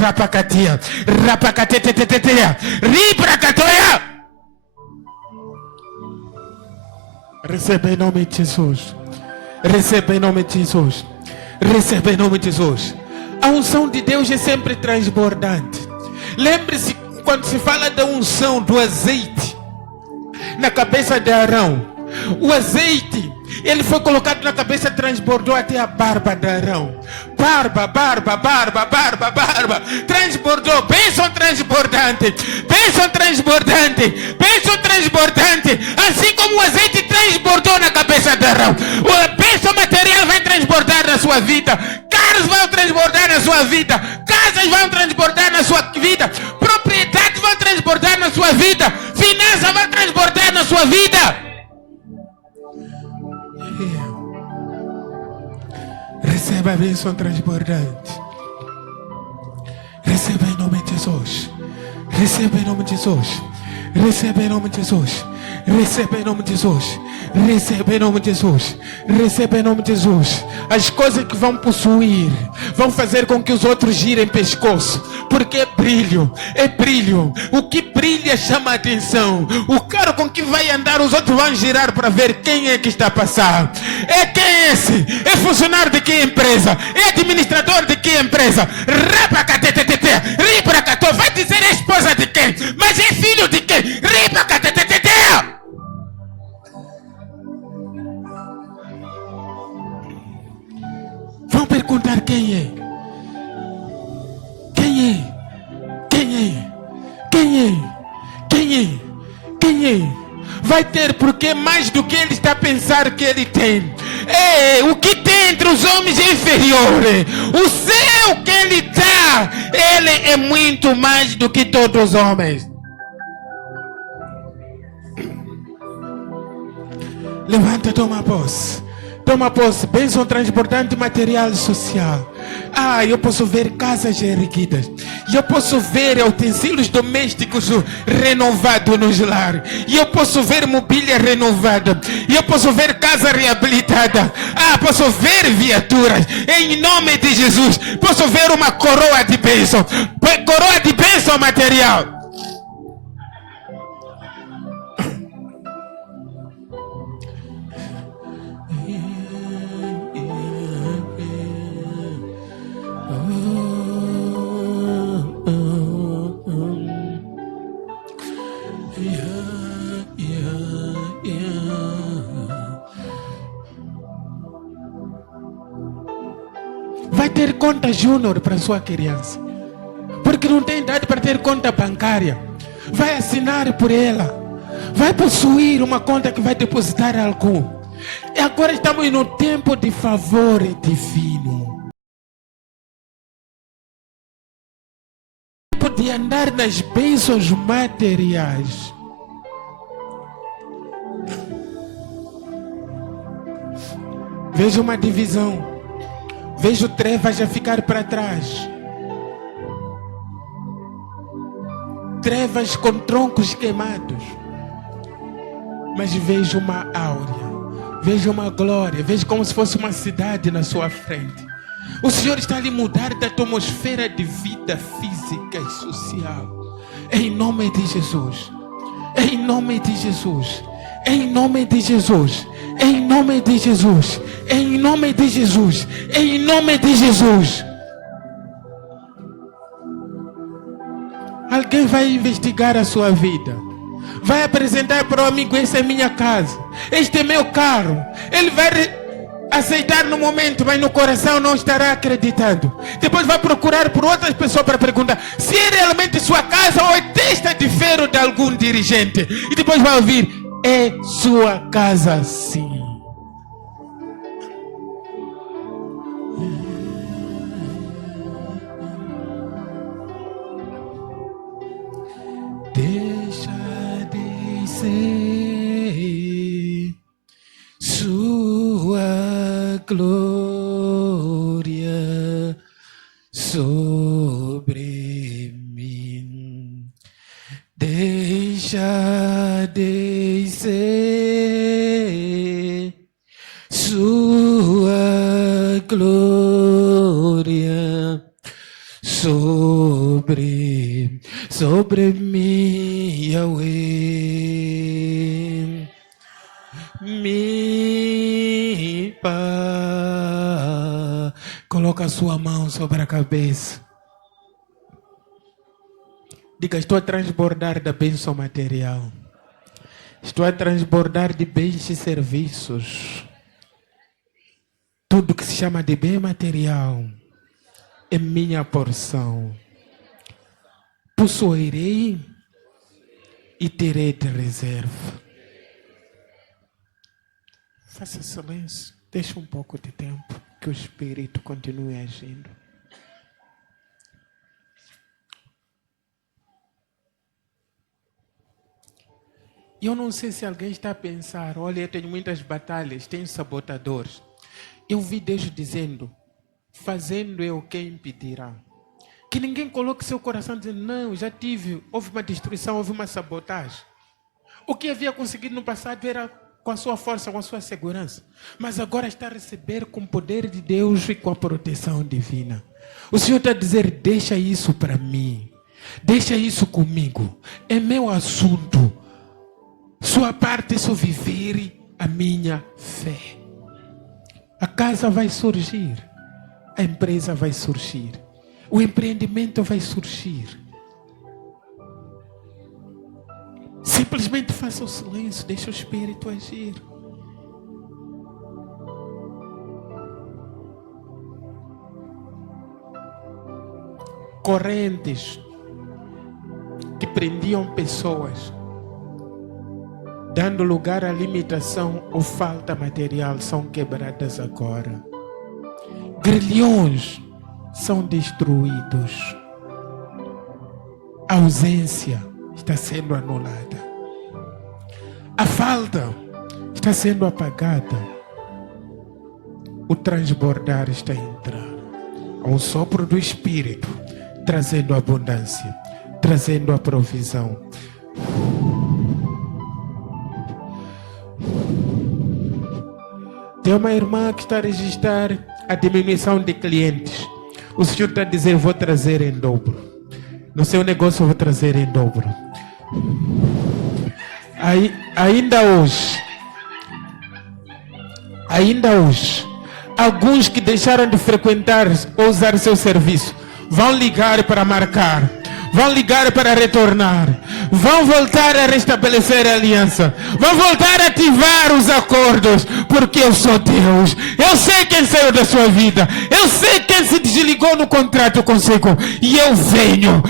Rapacatia, rapacatetetetetea, ripracatoia. Recebe em nome de Jesus. Recebe em nome de Jesus. Recebe em nome de Jesus. A unção de Deus é sempre transbordante. Lembre-se quando se fala da unção do azeite na cabeça de Arão. O azeite, ele foi colocado na cabeça, transbordou até a barba de Arão. Barba. Transbordou. Bênção transbordante. Bênção transbordante. Bênção transbordante. Assim como o azeite transbordou na cabeça de Arão. A bênção material vai transbordar na sua vida. Carros vão transbordar na sua vida. Casas vão transbordar na sua vida. Propriedades vão transbordar na sua vida. Finanças vão transbordar na sua vida. Receba a bênção transbordante. Receba em nome de Jesus. Receba em nome de Jesus. Receba em nome de Jesus. Receba em nome de Jesus. Receba em nome de Jesus. Receba em nome de Jesus. As coisas que vão possuir vão fazer com que os outros girem pescoço. Porque é brilho. É brilho. O que brilha chama a atenção. O carro com que vai andar, os outros vão girar para ver quem é que está a passar. É quem é esse? É funcionário de que empresa? É administrador de que empresa? Vai dizer é esposa de quem? Mas é filho de quem? Vão perguntar quem é? Quem é? Quem é? Quem é? Quem é? Quem é? Vai ter, porque mais do que ele está a pensar que ele tem. O que tem entre os homens é inferior. O céu que ele dá, ele é muito mais do que todos os homens. Levanta, toma posse. Toma posse, bênção transbordante material e social. Eu posso ver casas erguidas. Eu posso ver utensílios domésticos renovados nos lares. Eu posso ver mobília renovada. Eu posso ver casa reabilitada. Posso ver viaturas. Em nome de Jesus. Posso ver uma coroa de bênção. Coroa de bênção material. Vai ter conta júnior para sua criança, porque não tem idade para ter conta bancária. Vai assinar por ela. Vai possuir uma conta que vai depositar algum. E agora estamos no tempo de favor divino. Tempo de andar nas bênçãos materiais. Vejo uma divisão. Vejo trevas a ficar para trás. Trevas com troncos queimados. Mas vejo uma áurea. Vejo uma glória. Vejo como se fosse uma cidade na sua frente. O Senhor está ali a mudar da atmosfera de vida física e social. Em nome de Jesus. Em nome de Jesus. Em nome de Jesus. Em nome de Jesus. Em nome de Jesus. Em nome de Jesus. Alguém vai investigar a sua vida. Vai apresentar para o amigo: essa é minha casa. Este é meu carro. Ele vai aceitar no momento, mas no coração não estará acreditando. Depois vai procurar por outras pessoas para perguntar se é realmente sua casa ou é testa de ferro de algum dirigente. E depois vai ouvir, é sua casa sim. Deixa de ser sua glória sobre mim. Deixa de ser sua glória sobre mim, Yahweh. Me pá. Coloca a sua mão sobre a cabeça. Diga, estou a transbordar da bênção material. Estou a transbordar de bens e serviços. Tudo que se chama de bem material é minha porção. Possuirei e terei de reserva. Faça silêncio. Deixa um pouco de tempo que o Espírito continue agindo. Eu não sei se alguém está a pensar, olha, eu tenho muitas batalhas, tenho sabotadores. Eu vi Deus dizendo, fazendo eu quem impedirá. Que ninguém coloque seu coração dizendo, não, já tive, houve uma destruição, houve uma sabotagem. O que havia conseguido no passado era com a sua força, com a sua segurança. Mas agora está a receber com o poder de Deus e com a proteção divina. O Senhor está a dizer, deixa isso para mim. Deixa isso comigo. É meu assunto. Sua parte é só viver a minha fé. A casa vai surgir. A empresa vai surgir. O empreendimento vai surgir. Simplesmente faça o silêncio, deixa o Espírito agir. Correntes que prendiam pessoas, dando lugar à limitação ou falta material, são quebradas agora. Grilhões são destruídos. A ausência está sendo anulada. A falta está sendo apagada. O transbordar está entrando. Um sopro do Espírito, trazendo abundância, trazendo a provisão. Tem uma irmã que está a registrar a diminuição de clientes. O Senhor está a dizer, vou trazer em dobro. No seu negócio eu vou trazer em dobro. Ainda hoje, alguns que deixaram de frequentar ou usar seu serviço, vão ligar para marcar. Vão ligar para retornar. Vão voltar a restabelecer a aliança. Vão voltar a ativar os acordos. Porque eu sou Deus. Eu sei quem saiu da sua vida. Eu sei quem se desligou no contrato consigo. E eu venho.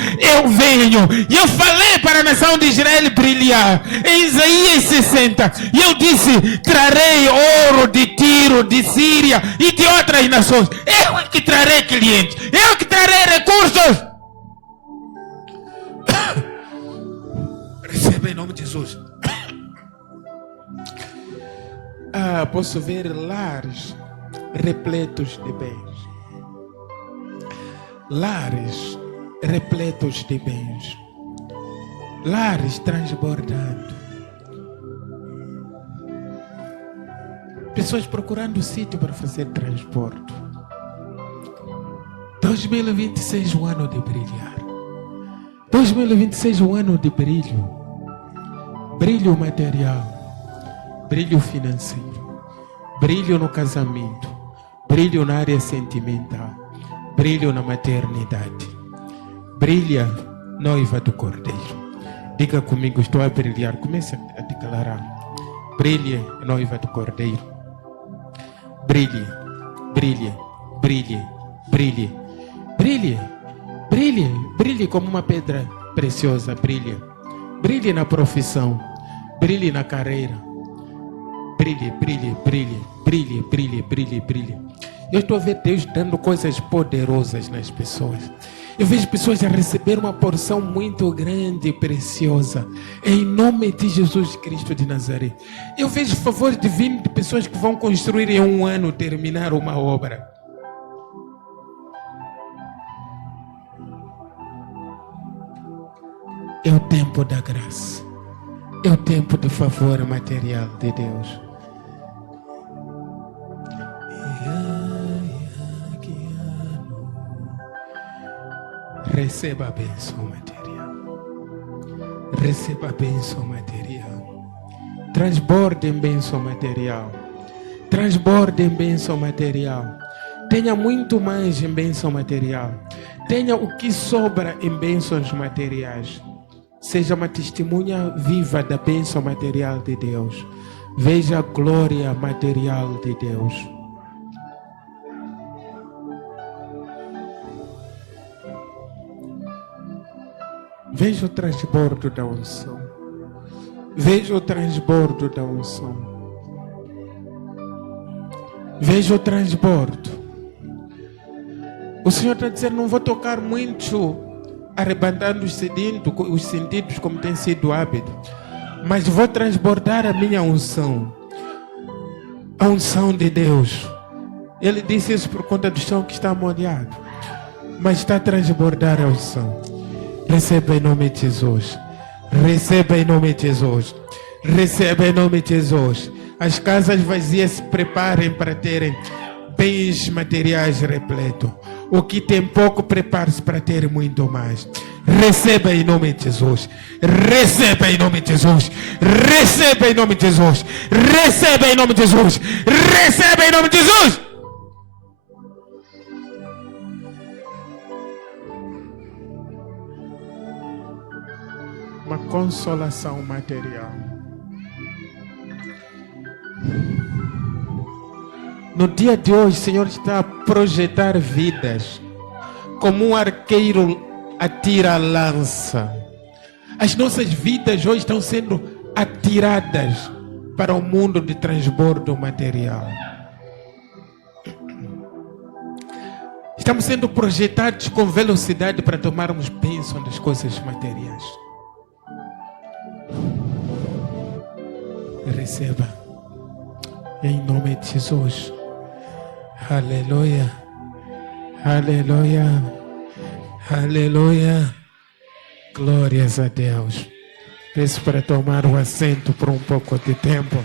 E eu falei para a nação de Israel brilhar. Em Isaías 60. E eu disse, trarei ouro de Tiro, de Síria e de outras nações. Eu que trarei clientes. Eu que trarei recursos. Receba em nome de Jesus. Posso ver lares repletos de bens. Lares repletos de bens. Lares transbordando. Pessoas procurando sítio para fazer transporte. 2026 o ano de brilhar. 2026 o ano de brilho. Brilho material, brilho financeiro, brilho no casamento, brilho na área sentimental, brilho na maternidade. Brilha, noiva do Cordeiro. Diga comigo, estou a brilhar. Comece a declarar. Brilhe, noiva do Cordeiro. Brilhe, brilhe, brilhe, brilhe, brilhe, brilhe, brilhe como uma pedra preciosa, brilhe. Brilhe na profissão, brilhe na carreira. Brilhe, brilhe, brilhe, brilhe, brilhe, brilhe, brilhe. Eu estou a ver Deus dando coisas poderosas nas pessoas. Eu vejo pessoas a receber uma porção muito grande e preciosa. Em nome de Jesus Cristo de Nazaré. Eu vejo favor divino de pessoas que vão construir em 1 ano, terminar uma obra. É o tempo da graça. É o tempo do favor material de Deus. Receba a bênção material. Receba a bênção material. Transborde em bênção material. Transborde em bênção material. Tenha muito mais em bênção material. Tenha o que sobra em bênçãos materiais. Seja uma testemunha viva da bênção material de Deus. Veja a glória material de Deus. Veja o transbordo da unção. Veja o transbordo da unção. Veja o transbordo. O Senhor está dizendo, não vou tocar muito, arrebentando os sentidos como tem sido o hábito, mas vou transbordar a minha unção. A unção de Deus. Ele disse isso por conta do chão que está molhado, mas está a transbordar a unção. Receba em nome de Jesus. Receba em nome de Jesus. Receba em nome de Jesus. As casas vazias se preparem para terem bens materiais repletos. O que tem pouco, prepare-se para ter muito mais. Receba em nome de Jesus. Receba em nome de Jesus. Receba em nome de Jesus. Receba em nome de Jesus. Receba em nome de Jesus. Uma consolação material. No dia de hoje, o Senhor está a projetar vidas como um arqueiro atira a lança. As nossas vidas hoje estão sendo atiradas para o mundo de transbordo material. Estamos sendo projetados com velocidade para tomarmos bênção das coisas materiais. Receba em nome de Jesus. Aleluia, aleluia, aleluia. Glórias a Deus. Peço para tomar o assento por um pouco de tempo.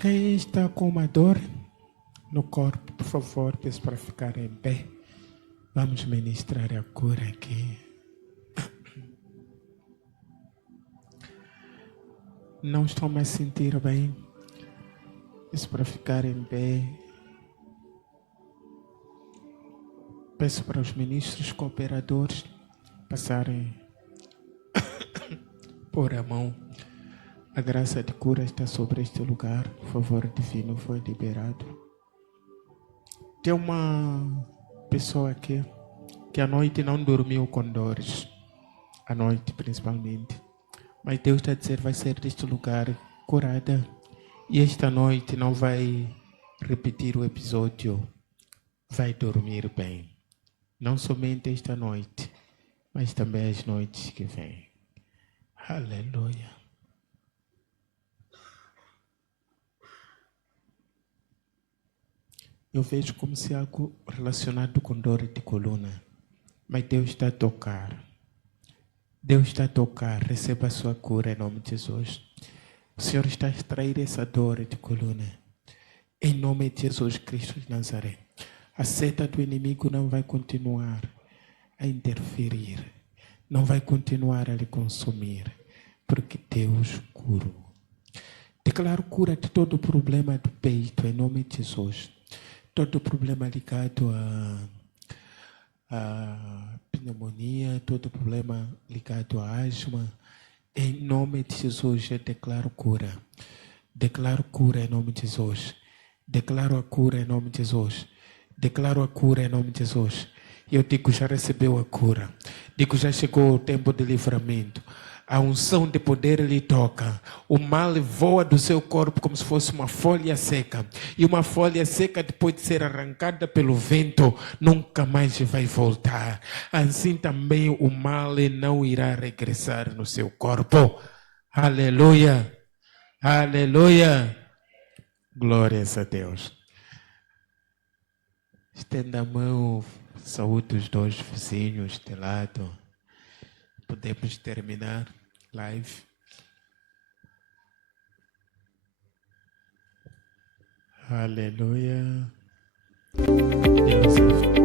Quem está com uma dor no corpo, por favor, peço para ficar em pé. Vamos ministrar a cura aqui. Não estou me a sentir bem. Peço para ficar em pé. Peço para os ministros cooperadores passarem por a mão. A graça de cura está sobre este lugar. O favor divino foi liberado. Tem uma pessoa aqui que à noite não dormiu com dores. À noite, principalmente. Mas Deus está a dizer, vai ser deste lugar curada. E esta noite não vai repetir o episódio. Vai dormir bem. Não somente esta noite, mas também as noites que vêm. Aleluia. Eu vejo como se algo relacionado com dor de coluna. Mas Deus está a tocar. Deus está a tocar. Receba a sua cura em nome de Jesus. O Senhor está a extrair essa dor de coluna. Em nome de Jesus Cristo de Nazaré. A seta do inimigo não vai continuar a interferir. Não vai continuar a lhe consumir. Porque Deus curou. Declaro cura de todo o problema do peito em nome de Jesus. Todo problema ligado todo problema ligado à asma. Em nome de Jesus, eu declaro cura. Declaro cura em nome de Jesus. Declaro a cura em nome de Jesus. Declaro a cura em nome de Jesus. Eu digo, já recebeu a cura. Digo, já chegou o tempo de livramento. A unção de poder lhe toca. O mal voa do seu corpo como se fosse uma folha seca. E uma folha seca, depois de ser arrancada pelo vento, nunca mais vai voltar. Assim também o mal não irá regressar no seu corpo. Aleluia! Aleluia! Glórias a Deus. Estenda a mão, saúde os dois vizinhos de lado. Podemos terminar live. Aleluia. Deus é